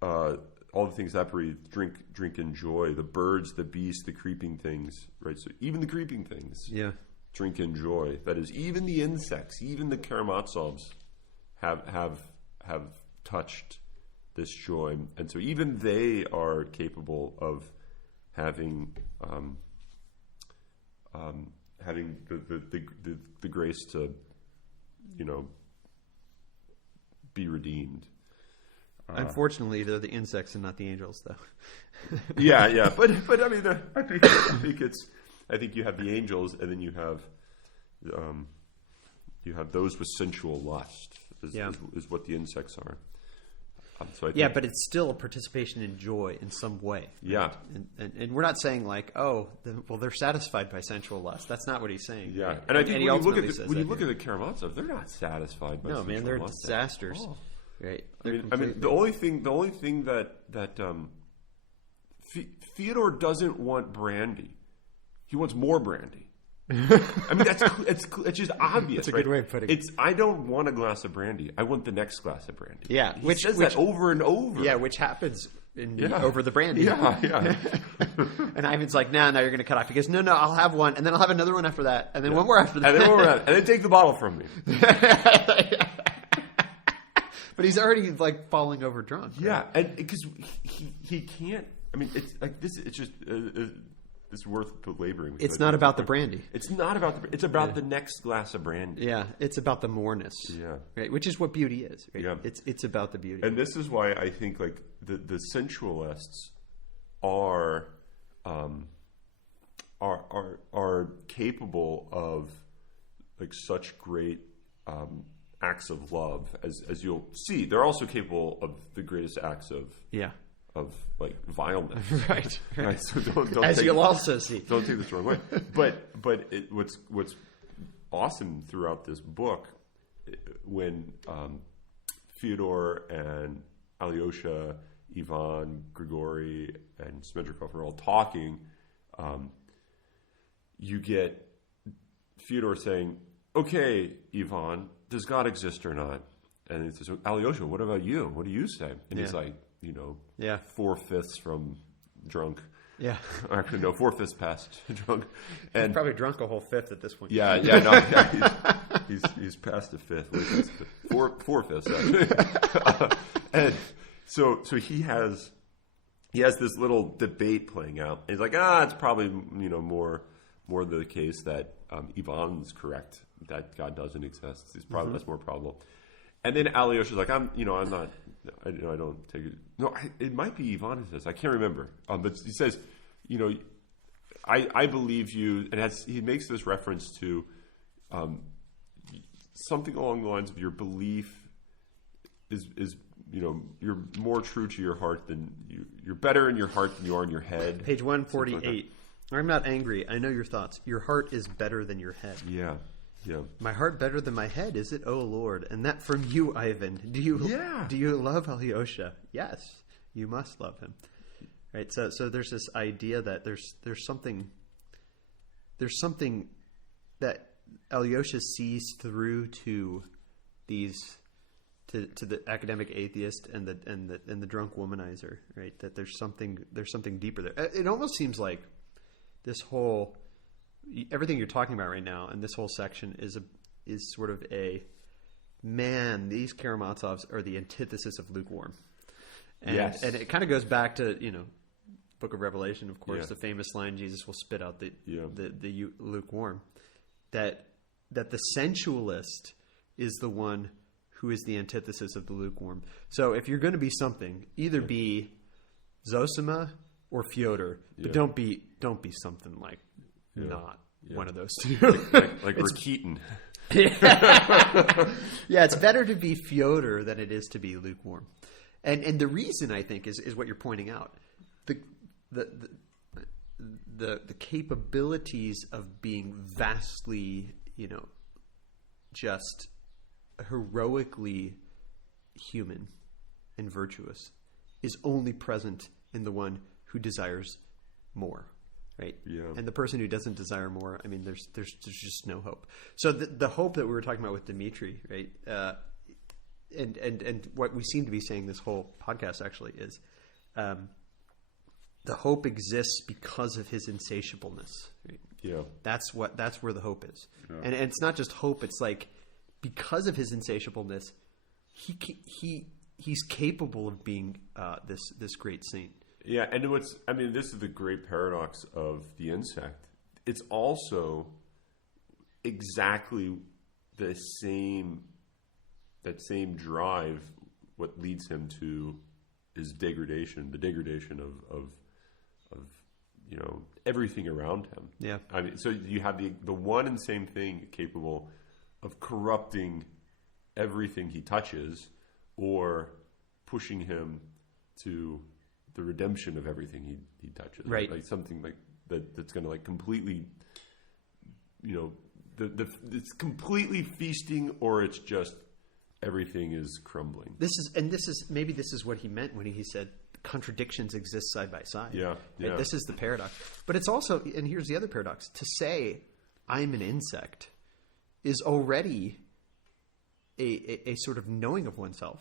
all the things that breathe, drink, enjoy. The birds, the beasts, the creeping things, right? So even the creeping things, drink, enjoy. That is, even the insects, even the Karamazovs have touched this joy, and so even they are capable of having the grace to, be redeemed. Unfortunately, they're the insects and not the angels, though. yeah. But I mean, I think you have the angels, and then you have those with sensual lust. Is what the insects are. So I think, but it's still a participation in joy in some way. Right? Yeah, and we're not saying like, they're satisfied by sensual lust. That's not what he's saying. Yeah, and I think when you look at the Karamazov, they're not safyed by sensual lust. No, man, they're disasters. Oh. Right. I mean, the only thing that Fyodor doesn't want brandy. He wants more brandy. I mean, it's just obvious. That's a good way of putting it. I don't want a glass of brandy. I want the next glass of brandy. Yeah, he says that over and over. Yeah, which happens over the brandy. Yeah. And Ivan's like, no, you're going to cut off. He goes, no, I'll have one, and then I'll have another one after that, and then one more after that, and then take the bottle from me. But he's already like falling over drunk. Right? Yeah, and because he can't. I mean, it's like this. It's just. It's worth belaboring. It's not about the brandy. It's not about the. It's about the next glass of brandy. Yeah, it's about the moreness. Yeah, right. Which is what beauty is. Right? Yeah, it's about the beauty. And this is why I think like the sensualists are capable of like such great acts of love as you'll see. They're also capable of the greatest acts of like vileness, right? So don't as you'll also see. Don't take this the wrong way. But what's awesome throughout this book, when Fyodor and Alyosha, Ivan, Grigory, and Smedrikov are all talking, you get Fyodor saying, "Okay, Ivan, does God exist or not?" And he says, "Alyosha, what about you? What do you say?" And he's like, 4/5 from drunk. Yeah. Actually, no, 4/5 past drunk. And he's probably drunk a whole fifth at this point. He's past a fifth. 4/5 actually. And so he has this little debate playing out. And he's like, it's probably more the case that Ivan's correct, that God doesn't exist. It's probably that's more probable. And then Alyosha's like, I'm not. I don't take it. No, it might be Ivan who says. I can't remember. But he says, I believe you, and he makes this reference to something along the lines of your belief is you're more true to your heart than you're better in your heart than you are in your head. Page 148. Like I'm not angry. I know your thoughts. Your heart is better than your head. Yeah. My heart better than my head, is it, O Lord? And that from you, Ivan. Do you love Alyosha? Yes, you must love him. Right. So there's this idea that there's something that Alyosha sees through to these to the academic atheist and the drunk womanizer. Right. That there's something deeper there. It almost seems like this whole. Everything you're talking about right now, and this whole section is sort of these Karamazovs are the antithesis of lukewarm, and it kind of goes back to Book of Revelation, of course, the famous line, Jesus will spit out the lukewarm, that the sensualist is the one who is the antithesis of the lukewarm. So if you're going to be something, either be Zosima or Fyodor, but don't be something like. Not one of those two. like Rakitin. Yeah, it's better to be Fyodor than it is to be lukewarm. And the reason, I think, is what you're pointing out. The capabilities of being vastly, just heroically human and virtuous is only present in the one who desires more, right? Yeah. And the person who doesn't desire more, I mean, there's just no hope. So the hope that we were talking about with Dmitri, right? And what we seem to be saying this whole podcast actually is, the hope exists because of his insatiableness. Right? Yeah. That's where the hope is. Yeah. And it's not just hope. It's like, because of his insatiableness, he's capable of being this great saint. Yeah, and this is the great paradox of the insect. It's also exactly that same drive what leads him to his degradation, the degradation of everything around him. Yeah. I mean, so you have the one and same thing capable of corrupting everything he touches, or pushing him to the redemption of everything he touches. Right. Like something like that's going to like completely, it's completely feasting, or it's just everything is crumbling. This is what he meant when he said contradictions exist side by side. Yeah. Right? Yeah. This is the paradox. But it's also, and here's the other paradox, to say I'm an insect is already a sort of knowing of oneself,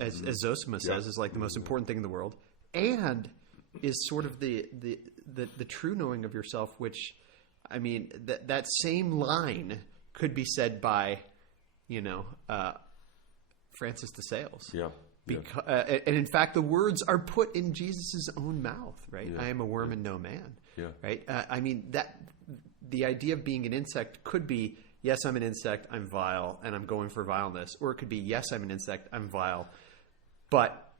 as Zosima says, is like the most important thing in the world, and is sort of the true knowing of yourself, which, I mean, that same line could be said by, Francis de Sales. Yeah. Because, and in fact, the words are put in Jesus' own mouth, right? Yeah. I am a worm and no man. Yeah. Right? I mean, the idea of being an insect could be, yes, I'm an insect, I'm vile, and I'm going for vileness. Or it could be, yes, I'm an insect, I'm vile, but,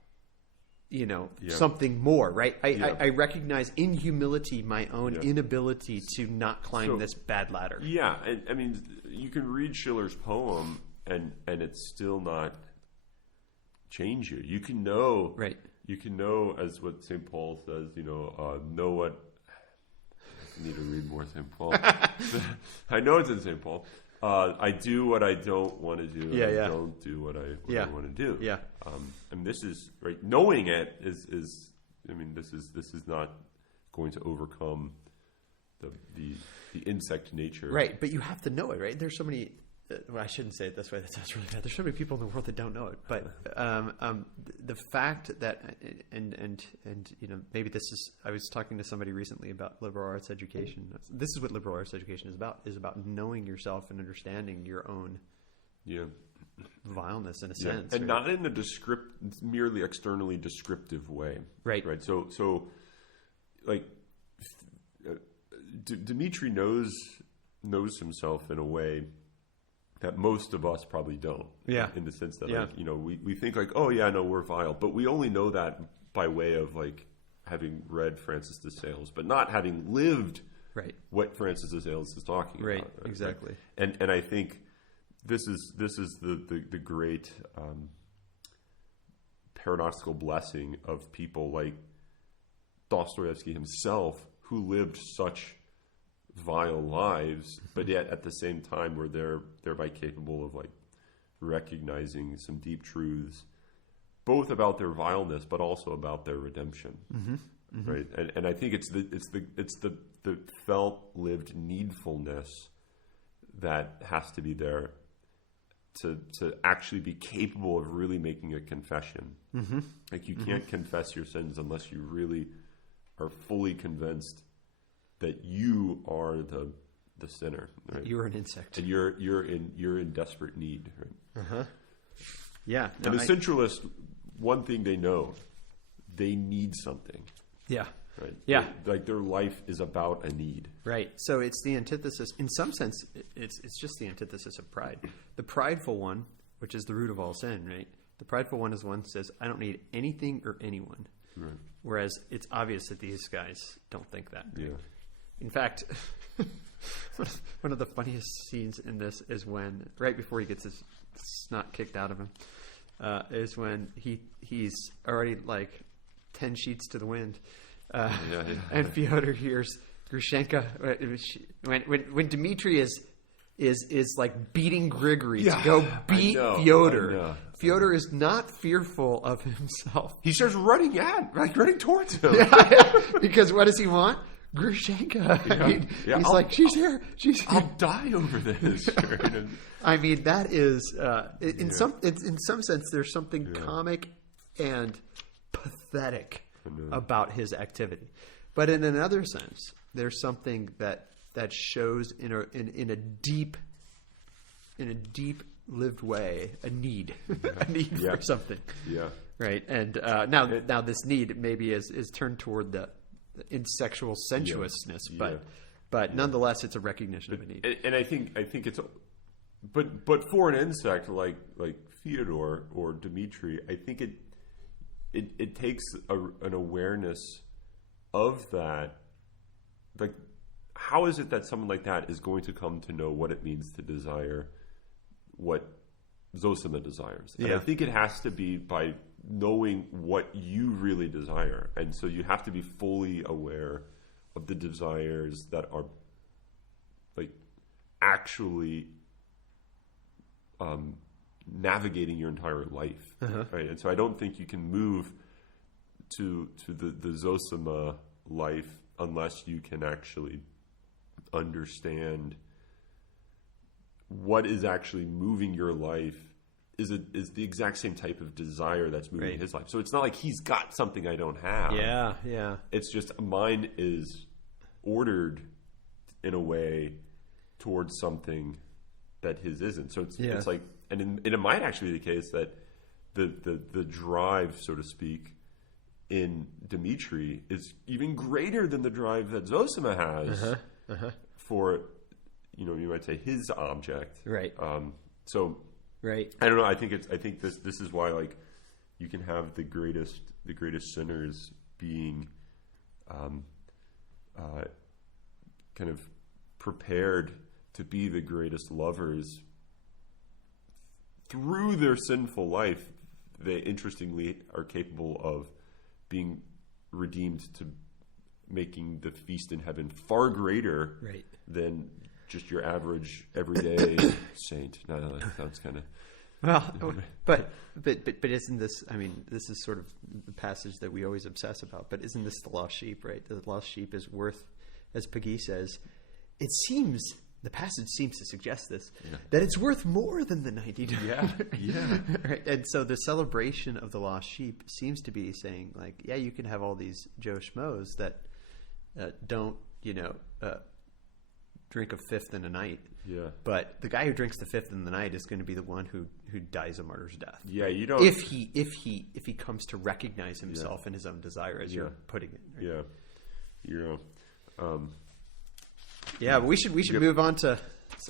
something more, right? I recognize in humility my own inability to not climb this bad ladder. Yeah. And, I mean, you can read Schiller's poem and it's still not change you. You can know, right? You can know, as what St. Paul says, know what. I need to read more St. Paul. I know it's in St. Paul. I do what I don't want to do. Yeah, and yeah. I don't do what I want to do. Yeah. And this is right. Knowing it is. I mean, this is not going to overcome the insect nature. Right, but you have to know it, right? There's so many. Well, I shouldn't say it this way. That sounds really bad. There's so many people in the world that don't know it. But the fact that, and maybe this is. I was talking to somebody recently about liberal arts education. This is what liberal arts education is about knowing yourself and understanding your own vileness in a sense, and right? not in a merely externally descriptive way. Right. So like Dmitri knows himself in a way that most of us probably don't. Yeah. In the sense that, we think like, oh yeah, no, we're vile, but we only know that by way of like having read Francis de Sales, but not having lived what Francis de Sales is talking about. Right. Exactly. And I think this is the great paradoxical blessing of people like Dostoevsky himself, who lived such vile lives, but yet at the same time were thereby capable of like recognizing some deep truths, both about their vileness but also about their redemption. Right? And I think it's the felt lived needfulness that has to be there to actually be capable of really making a confession. Like you can't confess your sins unless you really are fully convinced that you are the sinner. Right? You're an insect, and you're in desperate need. Right? Yeah. No, and the centralists, one thing they know, they need something. Yeah. Right. Yeah. Like their life is about a need. Right. So it's the antithesis. In some sense, it's just the antithesis of pride. The prideful one, which is the root of all sin, right? The prideful one is one who says, I don't need anything or anyone. Right. Whereas it's obvious that these guys don't think that. Right? Yeah. In fact, one of the funniest scenes in this is when, right before he gets his snot kicked out of him, is when he's already like 10 sheets to the wind. And Fyodor hears Grushenka when Dmitri is is like beating Grigory to Yeah, go beat I know. Fyodor. Fyodor is not fearful of himself. He starts running towards him. Because what does he want? Grushenka. He's like, she's here. She's here. I'll die over this. I mean, that is in some sense there's something comic and pathetic about his activity, but in another sense, there's something that shows in a deep lived way a need for something. Yeah. Right. And now this need maybe is turned toward the sexual sensuousness, but nonetheless, it's a recognition of a need. And I think it's, but for an insect like Fyodor or Dmitri, I think it takes an awareness of that. Like, how is it that someone like that is going to come to know what it means to desire what Zosima desires? And I think it has to be by knowing what you really desire. And so you have to be fully aware of the desires that are like actually navigating your entire life. Right? And so I don't think you can move to the Zosima life unless you can actually understand what is actually moving your life is the exact same type of desire that's moving his life. So it's not like he's got something I don't have. Yeah. It's just mine is ordered in a way towards something that his isn't. So it's like, and it might actually be the case that the drive, so to speak, in Dmitri is even greater than the drive that Zosima has for, you might say his object. Right. Right. I don't know. I think this is why, like, you can have the greatest sinners being, kind of prepared to be the greatest lovers through their sinful life. They interestingly are capable of being redeemed to making the feast in heaven far greater than just your average everyday saint. No, that sounds kind of but isn't this? I mean, this is sort of the passage that we always obsess about. But isn't this the lost sheep? Right, the lost sheep is worth, as Peggy says. It seems the passage seems to suggest this that it's worth more than the $90. Yeah. Right, and so the celebration of the lost sheep seems to be saying, like, you can have all these Joe Schmoes that don't, drink a fifth in a night. Yeah. But the guy who drinks the fifth in the night is going to be the one who dies a martyr's death. Yeah, you don't. If he comes to recognize himself and his own desire, as you're putting it. Right? Yeah. But we should move on to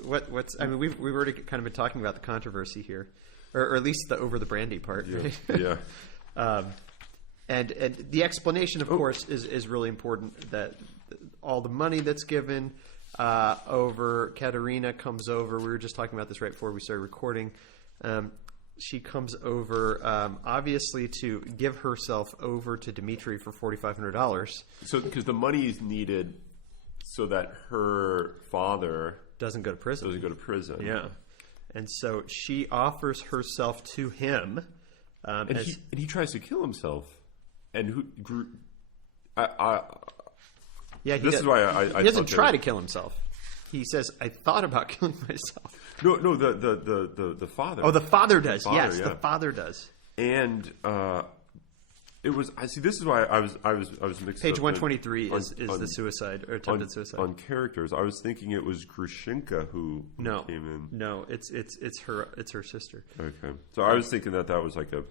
what's. I mean, we've already kind of been talking about the controversy here, or at least the over the brandy part. Right? Yeah. And the explanation, of course, is really important. That all the money that's given over, Katerina comes over. We were just talking about this right before we started recording. She comes over, obviously, to give herself over to Dmitri for $4,500. So, because the money is needed so that her father doesn't go to prison. Yeah. And so she offers herself to him. And he tries to kill himself. And he doesn't try to kill himself. He says, "I thought about killing myself." No, the father. Oh, the father does. The father does. And it was. I see. This is why I was mixed. Page 123 is the suicide or attempted suicide on characters. I was thinking it was Grushenka who came in. No, it's her sister. Okay, so I was thinking that was like a.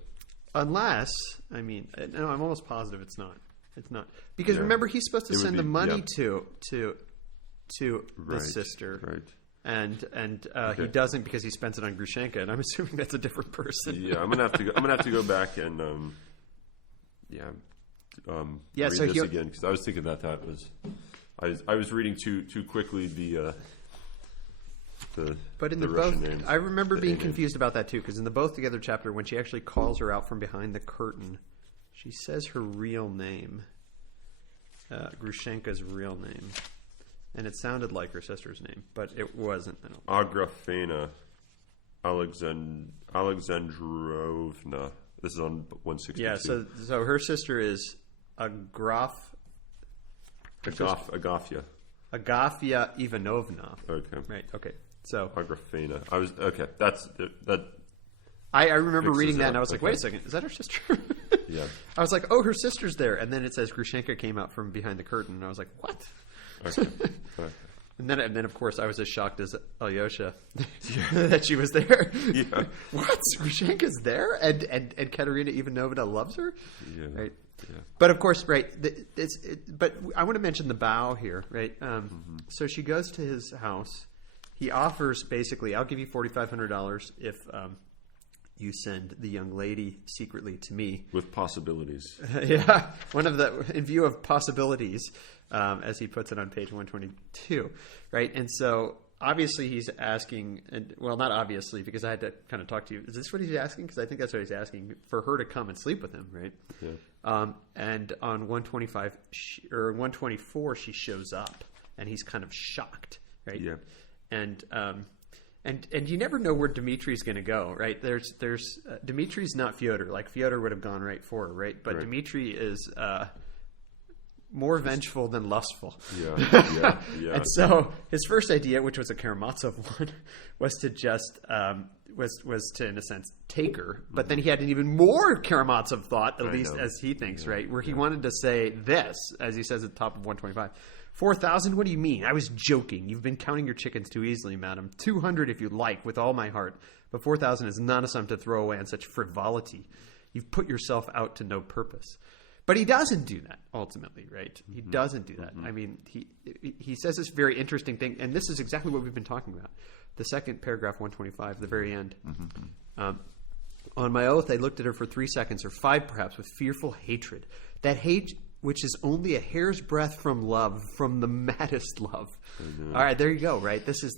Unless, I mean, no, I'm almost positive it's not. It's not, because remember, he's supposed to send the money to the sister, right? And he doesn't, because he spends it on Grushenka, and I'm assuming that's a different person. Yeah, I'm gonna have to go back and read so this again, because I was thinking that was I was reading too quickly but in the both names, I remember being confused about that too, because in the Both Together chapter, when she actually calls her out from behind the curtain, she says her real name, Grushenka's real name. and it sounded like her sister's name, but it wasn't. I don't think. Agrafena Alexandrovna. This is on 162. Yeah, so her sister is Agafia Ivanovna. Okay. Right. Okay. So Agrafena. I was okay. That's that. I remember reading that, up. and I was like, Okay. wait a second, is that her sister? Yeah. I was like, oh, her sister's there. And then it says Grushenka came out from behind the curtain. And I was like, what? Okay. Okay. And then, of course, I was as shocked as Alyosha that she was there. Yeah. What? Grushenka's there? And Katerina Ivanovna loves her? Yeah. Right. Yeah. But, of course, right, but I want to mention the bow here, right? So she goes to his house. He offers, basically, I'll give you $4,500 if you send the young lady secretly to me. With possibilities. Yeah, in view of possibilities, as he puts it on page 122, right? And so obviously he's asking, well, not obviously, because I had to kind of talk to you. Is this what he's asking? Because I think that's what he's asking, for her to come and sleep with him, right? Yeah. And on 125 or 124, she shows up, and he's kind of shocked, right? Yeah. And you never know where Dmitri's going to go, right? There's Dmitri's not Fyodor. Like Fyodor would have gone right for her, right? But right. Dmitri is more vengeful than lustful. Yeah. And so his first idea, which was a Karamazov one, was to just was to in a sense take her. But then he had an even more Karamazov thought, at least as he thinks, right? Where he wanted to say this, as he says at the top of 125. 4,000? What do you mean? I was joking. You've been counting your chickens too easily, madam. 200 if you like, with all my heart. But 4,000 is not a sum to throw away on such frivolity. You've put yourself out to no purpose. But he doesn't do that, ultimately, right? He doesn't do that. I mean, he says this very interesting thing, and this is exactly what we've been talking about. The second paragraph, 125, the very end. On my oath, I looked at her for 3 seconds, or 5 perhaps, with fearful hatred. That hate which is only a hair's breadth from love, from the maddest love. All right, there you go. Right, this is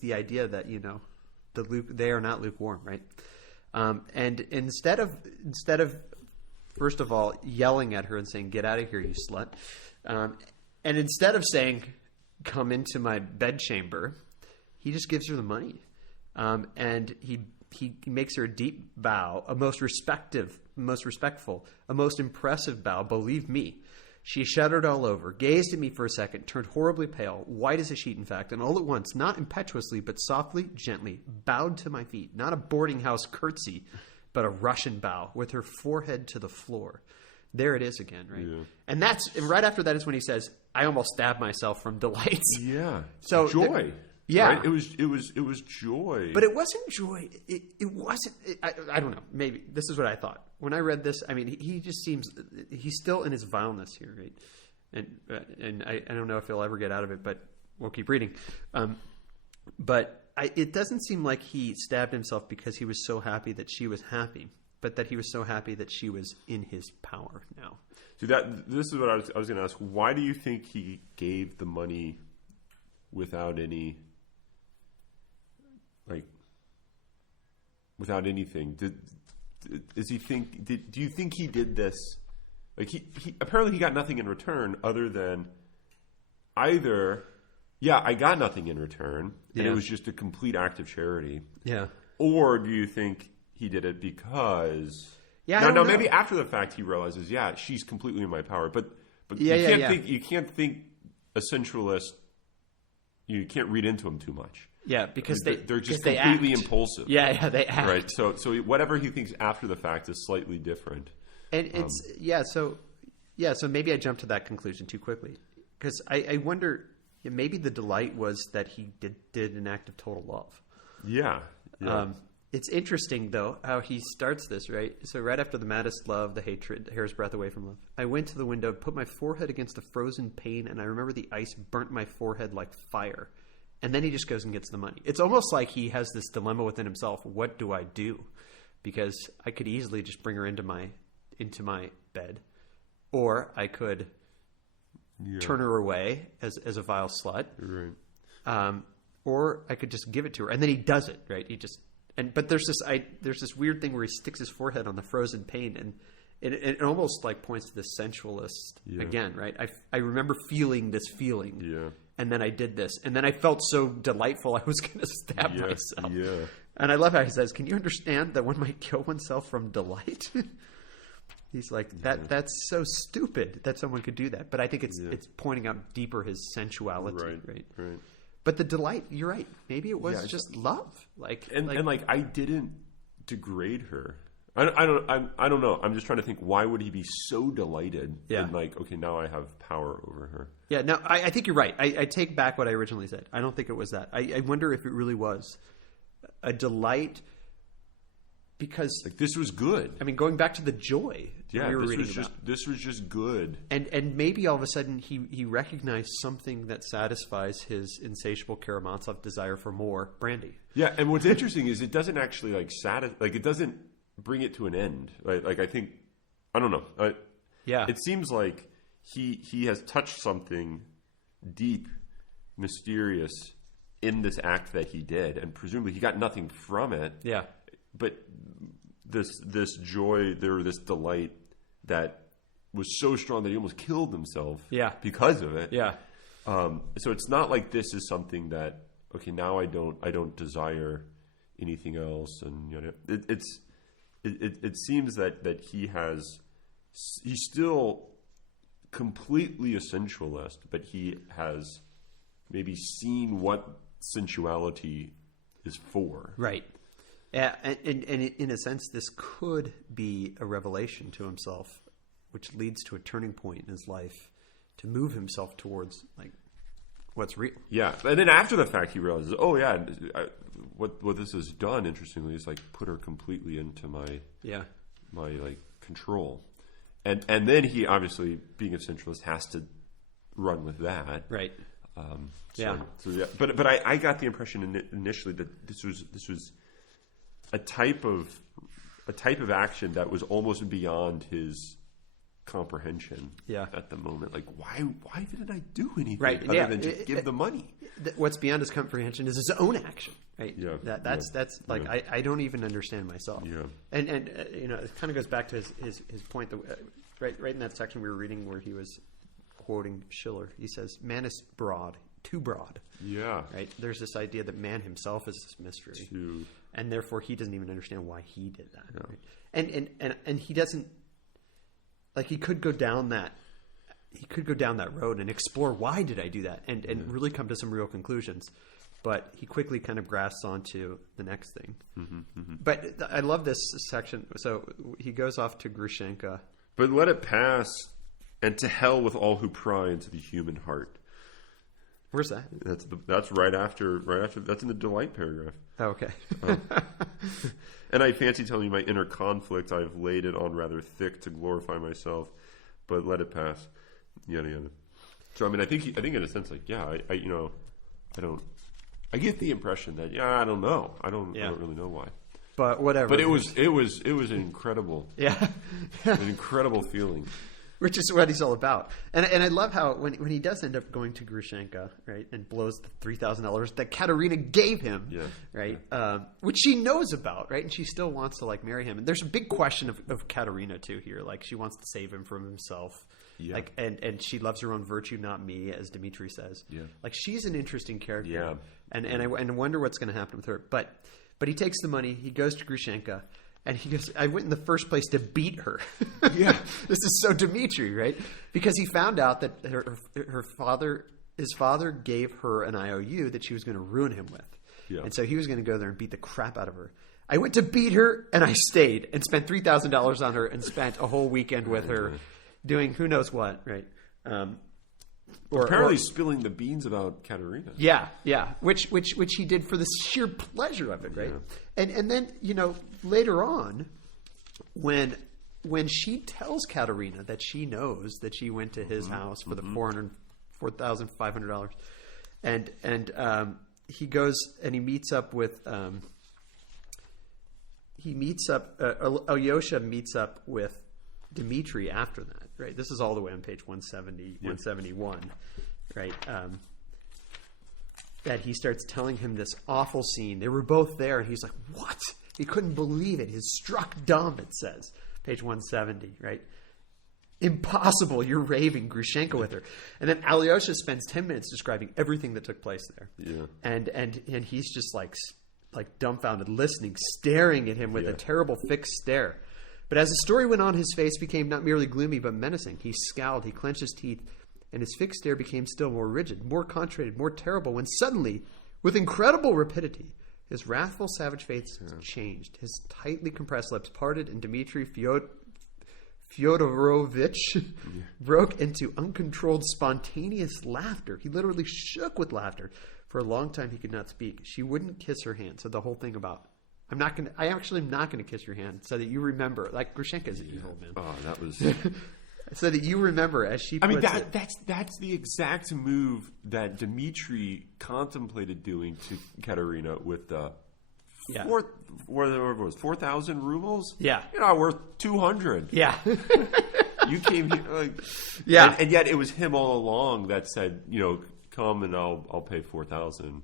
the idea that they are not lukewarm, right? And instead of first of all yelling at her and saying, "Get out of here, you slut," and instead of saying, "Come into my bedchamber," he just gives her the money, and he makes her a deep bow, a most respectful, a most impressive bow, believe me. She shuddered all over, gazed at me for a second, turned horribly pale, white as a sheet in fact, and all at once, not impetuously, but softly, gently, bowed to my feet. Not a boarding house curtsy, but a Russian bow, with her forehead to the floor. There it is again, right? Yeah. And right after that is when he says, I almost stabbed myself from delights. Yeah. So joy. Yeah, right? It was joy, but it wasn't joy. It wasn't. I don't know. Maybe this is what I thought when I read this. I mean, he just seems he's still in his vileness here, right? And I don't know if he'll ever get out of it, but we'll keep reading. But it doesn't seem like he stabbed himself because he was so happy that she was happy, but that he was so happy that she was in his power now. So this is what I was going to ask. Why do you think he gave the money without any? Without anything, do you think he did this? Like he apparently he got nothing in return other than either, I got nothing in return, and it was just a complete act of charity. Yeah. Or do you think he did it because? Yeah. No, maybe after the fact he realizes, she's completely in my power. But you can't think a sensualist. You can't read into him too much. Yeah, because they're just completely impulsive. Yeah, they act. Right. So whatever he thinks after the fact is slightly different. And it's so maybe I jumped to that conclusion too quickly because I wonder maybe the delight was that he did an act of total love. Yeah. It's interesting though how he starts this, right? So right after the maddest love, the hatred, the hair's breadth away from love. I went to the window, put my forehead against a frozen pane, and I remember the ice burnt my forehead like fire. And then he just goes and gets the money. It's almost like he has this dilemma within himself. What do I do? Because I could easily just bring her into my bed, or I could turn her away as a vile slut, right? Or I could just give it to her, and then he does it, right? But there's this weird thing where he sticks his forehead on the frozen pane, and it almost like points to the sensualist again, right? I remember feeling this feeling. Yeah. and then I did this, and then I felt so delightful I was going to stab myself. Yeah. And I love how he says, "Can you understand that one might kill oneself from delight?" He's like, that's so stupid that someone could do that. But I think it's pointing out deeper his sensuality, right? But the delight, you're right. Maybe it was just love. And I didn't degrade her. I don't know. I'm just trying to think, why would he be so delighted? Yeah. And okay, now I have power over her. Yeah, no, I think you're right. I take back what I originally said. I don't think it was that. I wonder if it really was a delight because this was good. I mean, going back to the joy. Yeah, this was just good. And maybe all of a sudden he recognized something that satisfies his insatiable Karamazov desire for more brandy. Yeah, and what's interesting is it doesn't actually it doesn't bring it to an end. I think, I don't know. It seems like he has touched something deep, mysterious in this act that he did, and presumably he got nothing from it. Yeah. But this joy, this delight that was so strong that he almost killed himself. Yeah. Because of it. Yeah. So it's not like this is something that now I don't desire anything else, and it seems that he's still completely a sensualist, but he has maybe seen what sensuality is for. Right. Yeah, and in a sense, this could be a revelation to himself, which leads to a turning point in his life to move himself towards what's real. Yeah, and then after the fact, he realizes, what this has done, interestingly, is put her completely into my control, and then he obviously, being a sensualist, has to run with that, right? But I got the impression initially that this was a type of action that was almost beyond his comprehension at the moment. Why didn't I do anything other than just give the money? What's beyond his comprehension is his own action, right? That's I don't even understand myself. And it kind of goes back to his point that right in that section we were reading where he was quoting Schiller. He says, "Man is too broad." Yeah. Right? There's this idea that man himself is this mystery. And therefore he doesn't even understand why he did that. No. Right? And he doesn't, he could go down that road and explore why did I do that and really come to some real conclusions. But he quickly kind of grasps onto the next thing. Mm-hmm, mm-hmm. But I love this section. So he goes off to Grushenka. But let it pass, and to hell with all who pry into the human heart. Where's that? That's right after. That's in the delight paragraph. Oh, okay. And I fancy telling you my inner conflict. I have laid it on rather thick to glorify myself, but let it pass. Yada yada. So I mean, I think in a sense, I get the impression that I don't know. I don't really know why. But whatever. But it was an incredible. Yeah. An incredible feeling. Which is what he's all about. And I love how when he does end up going to Grushenka, right, and blows the $3,000 that Katerina gave him, right, which she knows about, right, and she still wants to marry him. And there's a big question of Katerina too here. She wants to save him from himself. Yeah. And she loves her own virtue, not me, as Dmitri says. Yeah. She's an interesting character. Yeah. And I wonder what's going to happen with her. But he takes the money, he goes to Grushenka. And he goes, I went in the first place to beat her. Yeah. This is so Dmitri, right? Because he found out that his father gave her an IOU that she was going to ruin him with. Yeah. And so he was going to go there and beat the crap out of her. I went to beat her, and I stayed and spent $3,000 on her and spent a whole weekend with her doing who knows what, right? Apparently spilling the beans about Katerina. Yeah, yeah. Which he did for the sheer pleasure of it, right? Yeah. And then, later on, when she tells Katerina that she knows that she went to his house for the $4,500, and he goes and he meets up with Alyosha meets up with Dmitri after that, right? This is all the way on page 170, 171, right? That he starts telling him this awful scene. They were both there, and he's like, what? He couldn't believe it. He's struck dumb, it says. Page 170, right? Impossible! You're raving, Grushenka with her. And then Alyosha spends 10 minutes describing everything that took place there. Yeah. And he's just like dumbfounded, listening, staring at him with a terrible fixed stare. But as the story went on, his face became not merely gloomy but menacing. He scowled, he clenched his teeth, and his fixed stare became still more rigid, more concentrated, more terrible, when suddenly, with incredible rapidity, his wrathful, savage face changed. His tightly compressed lips parted, and Dmitry Fyodorovich broke into uncontrolled, spontaneous laughter. He literally shook with laughter. For a long time, he could not speak. She wouldn't kiss her hand. So the whole thing about, I actually am not going to kiss your hand, so that you remember. Like, Grushenka is an evil, man. Oh, that was... So that you remember, as she puts it. That's the exact move that Dmitry contemplated doing to Katerina with the 4,000 rubles. Yeah, you're not worth 200. Yeah, you came here, and yet it was him all along that said, come and I'll pay 4,000.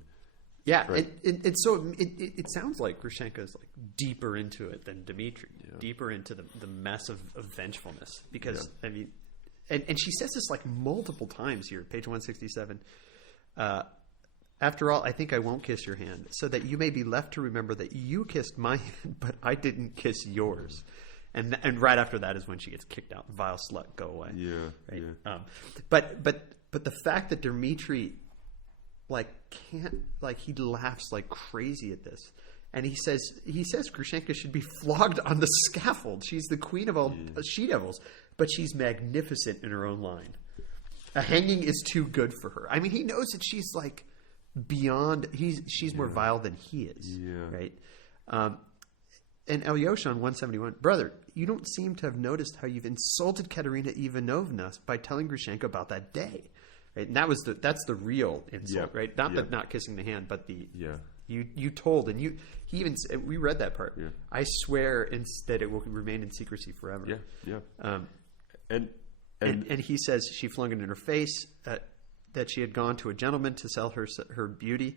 Yeah, right. And so it sounds like Grushenka is like deeper into it than Dmitry, deeper into the mess of vengefulness. Because I mean, and she says this like multiple times here, page 167. After all, I think I won't kiss your hand, so that you may be left to remember that you kissed my hand, but I didn't kiss yours. And right after that is when she gets kicked out. Vile slut, go away. Yeah, right. Yeah. But the fact that Dmitry he laughs like crazy at this, and he says Grushenka should be flogged on the scaffold. She's the queen of all she-devils, but she's magnificent in her own line. A hanging is too good for her. I mean, he knows that she's like beyond. She's more vile than he is. Yeah. Right. And Alyosha on 171, brother, you don't seem to have noticed how you've insulted Katerina Ivanovna by telling Grushenka about that day. Right? And that's the real insult, right? Not kissing the hand, but you told, and he even we read that part. Yeah. I swear that it will remain in secrecy forever. Yeah, yeah. And he says she flung it in her face that she had gone to a gentleman to sell her beauty.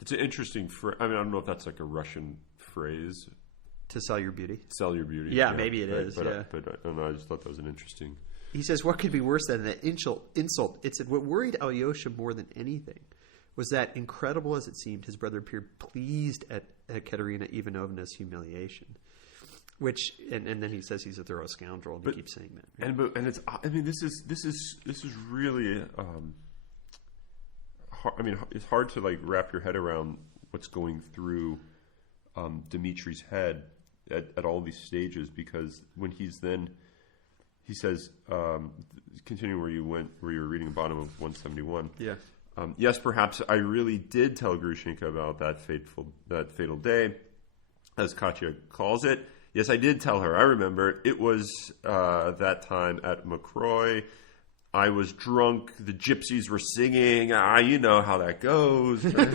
It's an interesting phrase. I mean, I don't know if that's like a Russian phrase. To sell your beauty. Sell your beauty. Yeah, maybe it is. But, yeah. But I don't know. I just thought that was an interesting. He says, what could be worse than that insult? It said, what worried Alyosha more than anything was that, incredible as it seemed, his brother appeared pleased at Katerina Ivanovna's humiliation. Which, and then he says he's a thorough scoundrel, and he keeps saying that. Right? And it's, I mean, this is really, I mean, it's hard to like wrap your head around what's going through Dimitri's head at all these stages, because when he says, continuing where you were reading the bottom of 171. Yeah. Yes, perhaps I really did tell Grushenka about that fatal day, as Katya calls it. Yes, I did tell her. I remember. It was that time at McCroy. I was drunk. The gypsies were singing. You know how that goes. Right?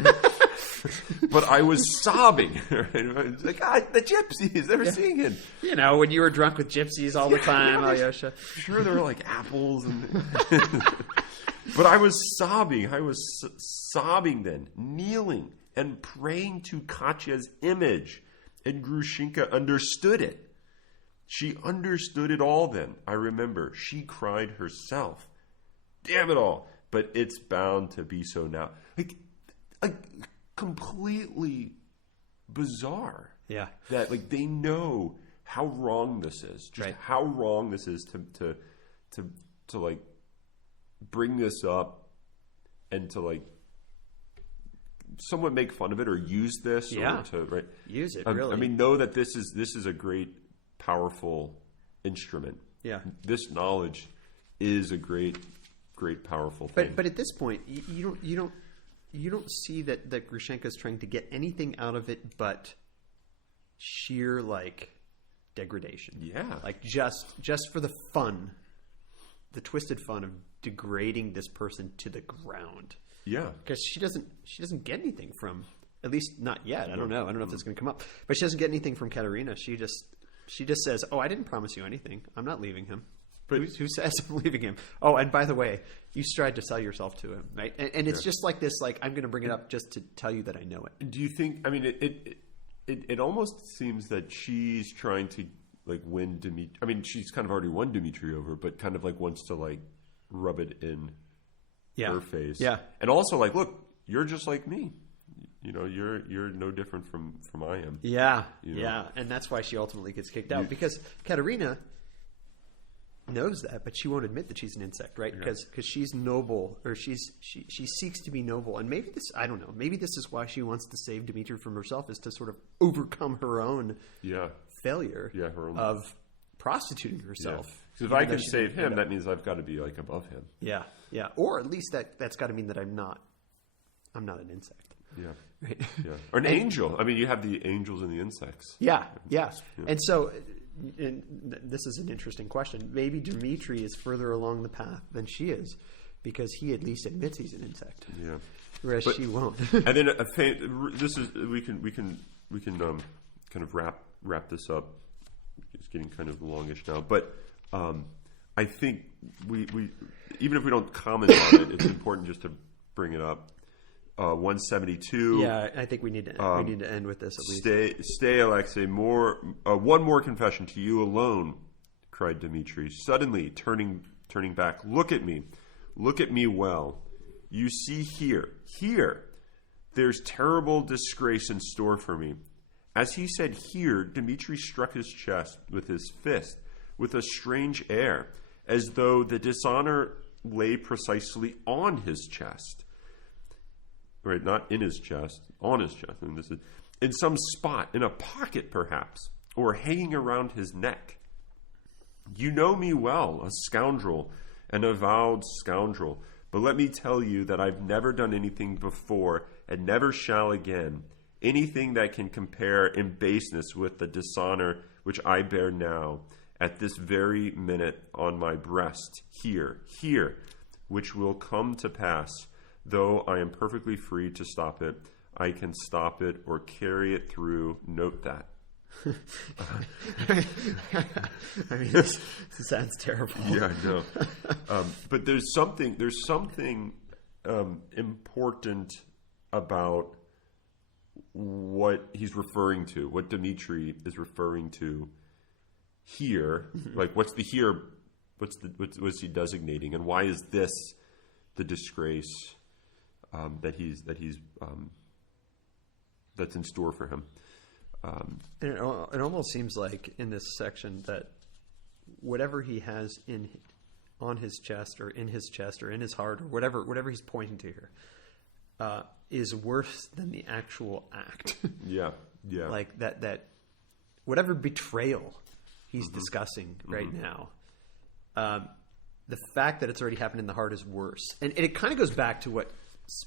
But I was sobbing. Right? It's like, the gypsies, they were singing. You know, when you were drunk with gypsies all the time, Alyosha. Sure, there were like apples. But I was sobbing. I was sobbing then, kneeling and praying to Katya's image. And Grushenka understood it. She understood it all then. I remember. She cried herself. Damn it all. But it's bound to be so now. Like completely bizarre. Yeah. That like they know how wrong this is. Just how wrong this is to like bring this up and to like somewhat make fun of it or use this or to use it really. I mean, know that this is a great, powerful instrument. Yeah. This knowledge is a great, powerful thing. But at this point, you don't see that Grushenka is trying to get anything out of it but sheer like degradation. Yeah. Like just for the fun, the twisted fun of degrading this person to the ground. Yeah. Because she doesn't get anything from, at least not yet. I don't know if it's going to come up. But she doesn't get anything from Katerina. She just says, "Oh, I didn't promise you anything. I'm not leaving him." But who says I'm leaving him? Oh, and by the way, you tried to sell yourself to him, right? And it's just like this. Like, I'm going to bring it up just to tell you that I know it. Do you think? I mean, it almost seems that she's trying to like win Dimitri. I mean, she's kind of already won Dimitri over, but kind of like wants to like rub it in her face. Yeah. And also like, look, you're just like me. You know, you're no different from I am. Yeah. You know? Yeah. And that's why she ultimately gets kicked out, because Katerina knows that, but she won't admit that she's an insect, right? Because she's noble, or she seeks to be noble. And maybe this, I don't know, maybe this is why she wants to save Dimitri from herself, is to sort of overcome her own failure of prostituting herself. Because if I can save him, that means I've got to be like above him. Yeah, yeah. Or at least that's got to mean that I'm not an insect. Yeah. Right. Yeah. Or an angel. I mean, you have the angels and the insects. Yeah. And so, and this is an interesting question. Maybe Dimitri is further along the path than she is, because he at least admits he's an insect. Yeah. Whereas she won't. And then this is we can kind of wrap this up. It's getting kind of longish now, but I think we even if we don't comment on it, it's important just to bring it up. 172. Yeah, I think we need to end with this at least. Stay, Alexei. One more confession to you alone, cried Dimitri, suddenly turning back. Look at me well. You see here. There's terrible disgrace in store for me. As he said here, Dimitri struck his chest with his fist with a strange air, as though the dishonor lay precisely on his chest. Right, not in his chest, on his chest. And this is in some spot, in a pocket perhaps, or hanging around his neck. You know me well, a scoundrel, an avowed scoundrel. But let me tell you that I've never done anything before and never shall again, anything that can compare in baseness with the dishonor which I bear now, at this very minute on my breast, here, which will come to pass. Though I am perfectly free to stop it, I can stop it or carry it through. Note that. I mean, this sounds terrible. Yeah, I know. But there's something important about what he's referring to, what Dimitri is referring to here. Like, what's the here? What's he designating, and why is this the disgrace that's in store for him? And it almost seems like in this section that whatever he has on his chest or in his chest or in his heart or whatever he's pointing to here is worse than the actual act. Yeah. Like that whatever betrayal he's discussing right now, the fact that it's already happened in the heart is worse. And it kind of goes back to what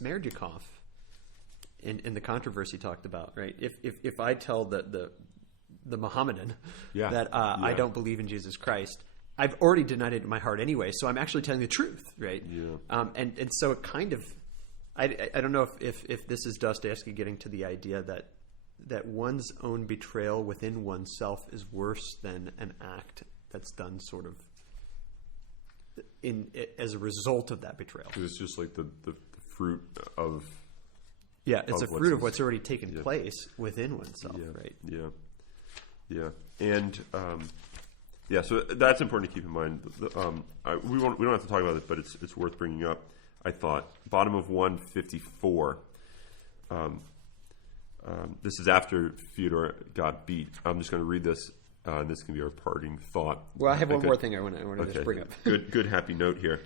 Smerdyakov in the controversy talked about, right? If I tell the Mohammedan that I don't believe in Jesus Christ, I've already denied it in my heart anyway, so I'm actually telling the truth, right? Yeah. And so it kind of, I don't know if this is Dostoevsky getting to the idea that one's own betrayal within oneself is worse than an act that's done sort of as a result of that betrayal. It's just like the fruit of... Yeah, it's a fruit of what's already taken place within oneself, right? Yeah. And, so that's important to keep in mind. We don't have to talk about it, but it's worth bringing up, I thought. Bottom of 154. This is after Fyodor got beat. I'm just going to read this. This can be our parting thought. Well, I have one more thing I want to just bring up. Good happy note here.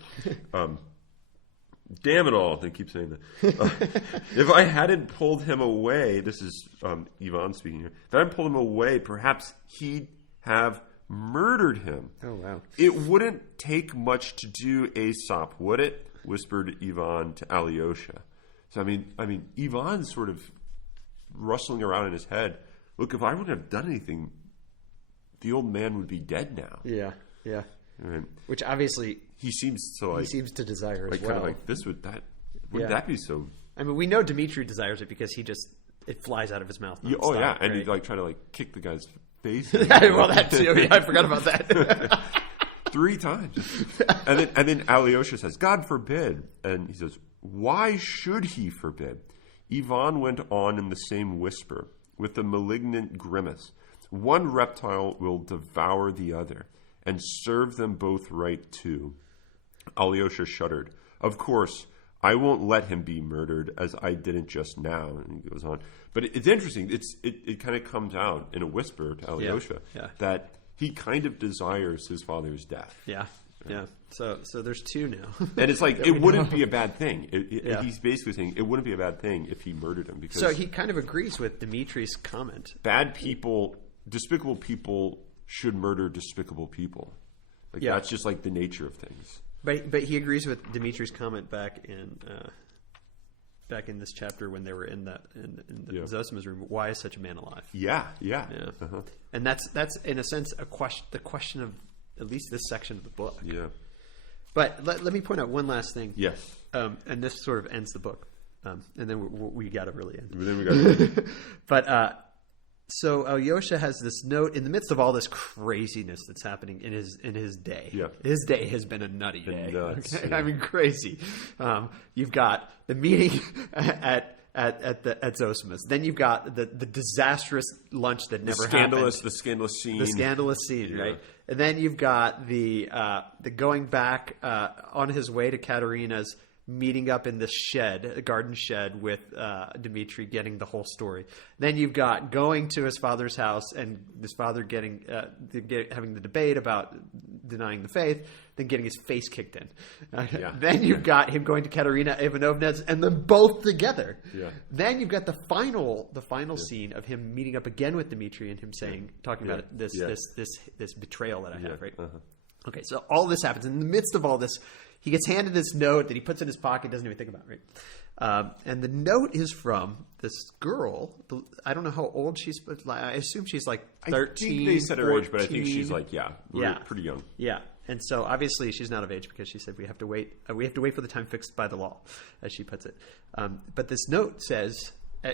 Damn it all, they keep saying that. If I hadn't pulled him away, this is Ivan speaking here. If I hadn't pulled him away, perhaps he'd have murdered him. Oh, wow. It wouldn't take much to do Aesop, would it? Whispered Ivan to Alyosha. So, I mean, Ivan's sort of rustling around in his head. Look, if I wouldn't have done anything, the old man would be dead now. Yeah. Right. Which obviously he seems to desire like, as well. Kind of like this would that be so? I mean, we know Dimitri desires it because it flies out of his mouth. Nonstop, and right? he try to kick the guy's face. Well, that too. Yeah, I forgot about that. 3 times, and then Alyosha says, "God forbid," and he says, "Why should he forbid?" Ivan went on in the same whisper, with a malignant grimace. one reptile will devour the other and serve them both right too. Alyosha shuddered. Of course, I won't let him be murdered as I didn't just now. And he goes on. But it's interesting. It kind of comes out in a whisper to Alyosha that he kind of desires his father's death. Yeah. Yeah. So there's two now. And it's like, it wouldn't be a bad thing. He's basically saying it wouldn't be a bad thing if he murdered him. Because so he kind of agrees with Dimitri's comment. Bad people, despicable people should murder despicable people. Like that's just like the nature of things. But he agrees with Dimitri's comment back in this chapter when they were in the Zosima's room. Why is such a man alive? Yeah. Uh-huh. And that's in a sense the question of at least this section of the book. Yeah. But let me point out one last thing. Yes. And this sort of ends the book. And then we got to really end. Then we got to But so Alyosha has this note in the midst of all this craziness that's happening in his day. Yeah. His day has been a nutty day. Nuts, okay? yeah. I mean, crazy. You've got the meeting at Zosima's. Then you've got the disastrous lunch that never happened. The scandalous scene. The scandalous scene, right? And then you've got the going back on his way to Katerina's, meeting up in this shed, a garden shed with Dimitri, getting the whole story. Then you've got going to his father's house and his father having the debate about denying the faith, then getting his face kicked in. Then you've got him going to Katerina Ivanovna's and them both together. Yeah. Then you've got the final scene of him meeting up again with Dimitri and him talking about this betrayal that I have, right? Uh-huh. Okay, so all this happens. In the midst of all this, he gets handed this note that he puts in his pocket, doesn't even think about, right? And the note is from this girl. I don't know how old she's, but I assume she's like 13, I think they said her 14. age, but I think she's like, pretty young. Yeah. And so obviously she's not of age because she said we have to wait for the time fixed by the law, as she puts it. But this note says,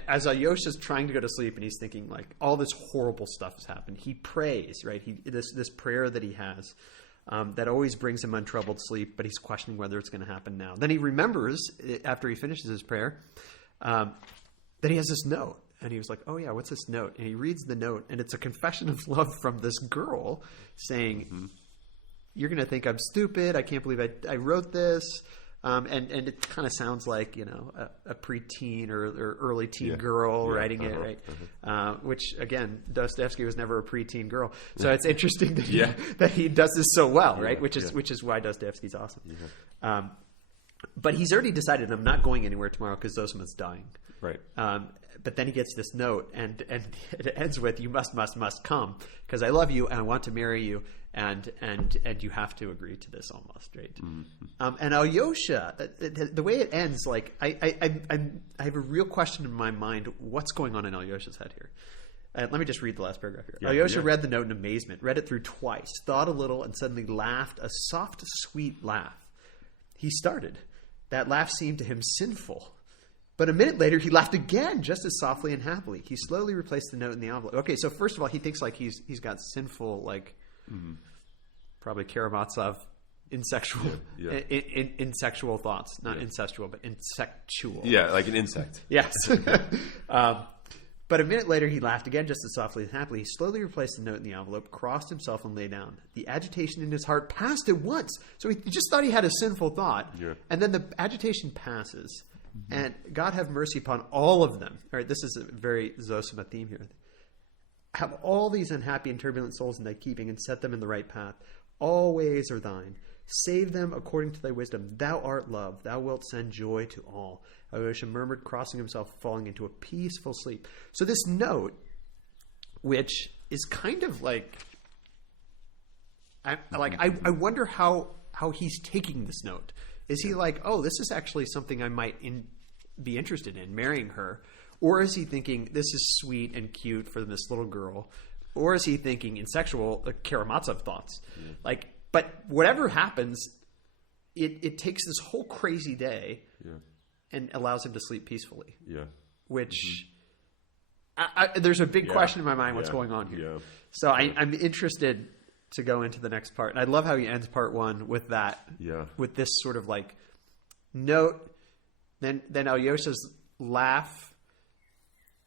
as Alyosha's trying to go to sleep and he's thinking like all this horrible stuff has happened, he prays, right? This prayer that he has. That always brings him untroubled sleep, but he's questioning whether it's going to happen now. Then he remembers, after he finishes his prayer, that he has this note. And he was like, oh yeah, what's this note? And he reads the note, and it's a confession of love from this girl saying, you're going to think I'm stupid. I can't believe I wrote this. And it kind of sounds like, a preteen or early teen girl writing it, right? Which, again, Dostoevsky was never a preteen girl. So it's interesting that he does this so well, right? Which is why Dostoevsky's awesome. But he's already decided I'm not going anywhere tomorrow because Zosima's dying. Right. But then he gets this note, and it ends with, you must come because I love you and I want to marry you. And you have to agree to this almost, right? Mm-hmm. And Alyosha, the way it ends, like I have a real question in my mind: what's going on in Alyosha's head here? Let me just read the last paragraph here. Alyosha read the note in amazement, read it through twice, thought a little, and suddenly laughed a soft, sweet laugh. He started. That laugh seemed to him sinful. But a minute later, he laughed again, just as softly and happily. He slowly replaced the note in the envelope. Okay, so first of all, he thinks like he's got sinful, like probably Karamazov insexual insexual thoughts, not incestual, but insectual. Yeah, like an insect. Yes. But a minute later, he laughed again, just as softly and happily. He slowly replaced the note in the envelope, crossed himself, and lay down. The agitation in his heart passed at once. So he just thought he had a sinful thought, and then the agitation passes. And God have mercy upon all of them. All right, this is a very Zosima theme here. Have all these unhappy and turbulent souls in thy keeping, and set them in the right path. All ways are thine. Save them according to thy wisdom. Thou art love. Thou wilt send joy to all. Alyosha murmured, crossing himself, falling into a peaceful sleep. So this note, which is kind of like, I wonder how he's taking this note. Is he like, oh, this is actually something I might be interested in, marrying her? Or is he thinking, this is sweet and cute for this little girl? Or is he thinking in sexual Karamazov thoughts? But whatever happens, it takes this whole crazy day and allows him to sleep peacefully. Yeah. Which, there's a big question in my mind, what's going on here? Yeah. So I'm interested to go into the next part. And I love how he ends part one with that. Yeah. With this sort of like note, then Alyosha's laugh.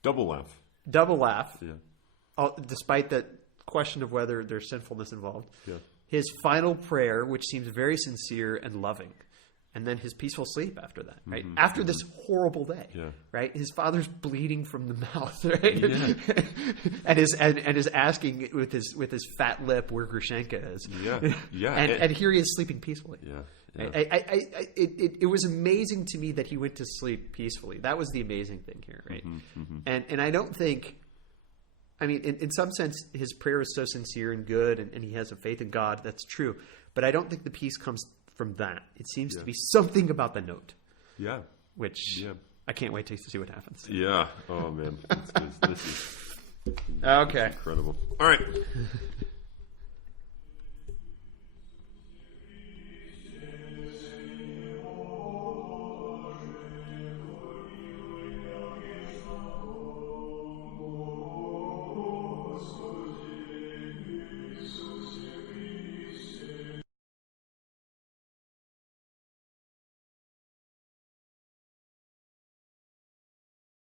Double laugh. Yeah. despite that question of whether there's sinfulness involved. Yeah. His final prayer, which seems very sincere and loving, and then his peaceful sleep after that, right? After this horrible day, right? His father's bleeding from the mouth, right? Yeah. and is asking with his fat lip where Grushenka is. Yeah. And here he is sleeping peacefully. Yeah. It was amazing to me that he went to sleep peacefully. That was the amazing thing here, right? And I don't think. I mean, in some sense, his prayer is so sincere and good, and he has a faith in God. That's true. But I don't think the peace comes from that. It seems to be something about the note. Yeah. Which I can't wait to see what happens. Yeah. Oh, man. This is okay. incredible. All right.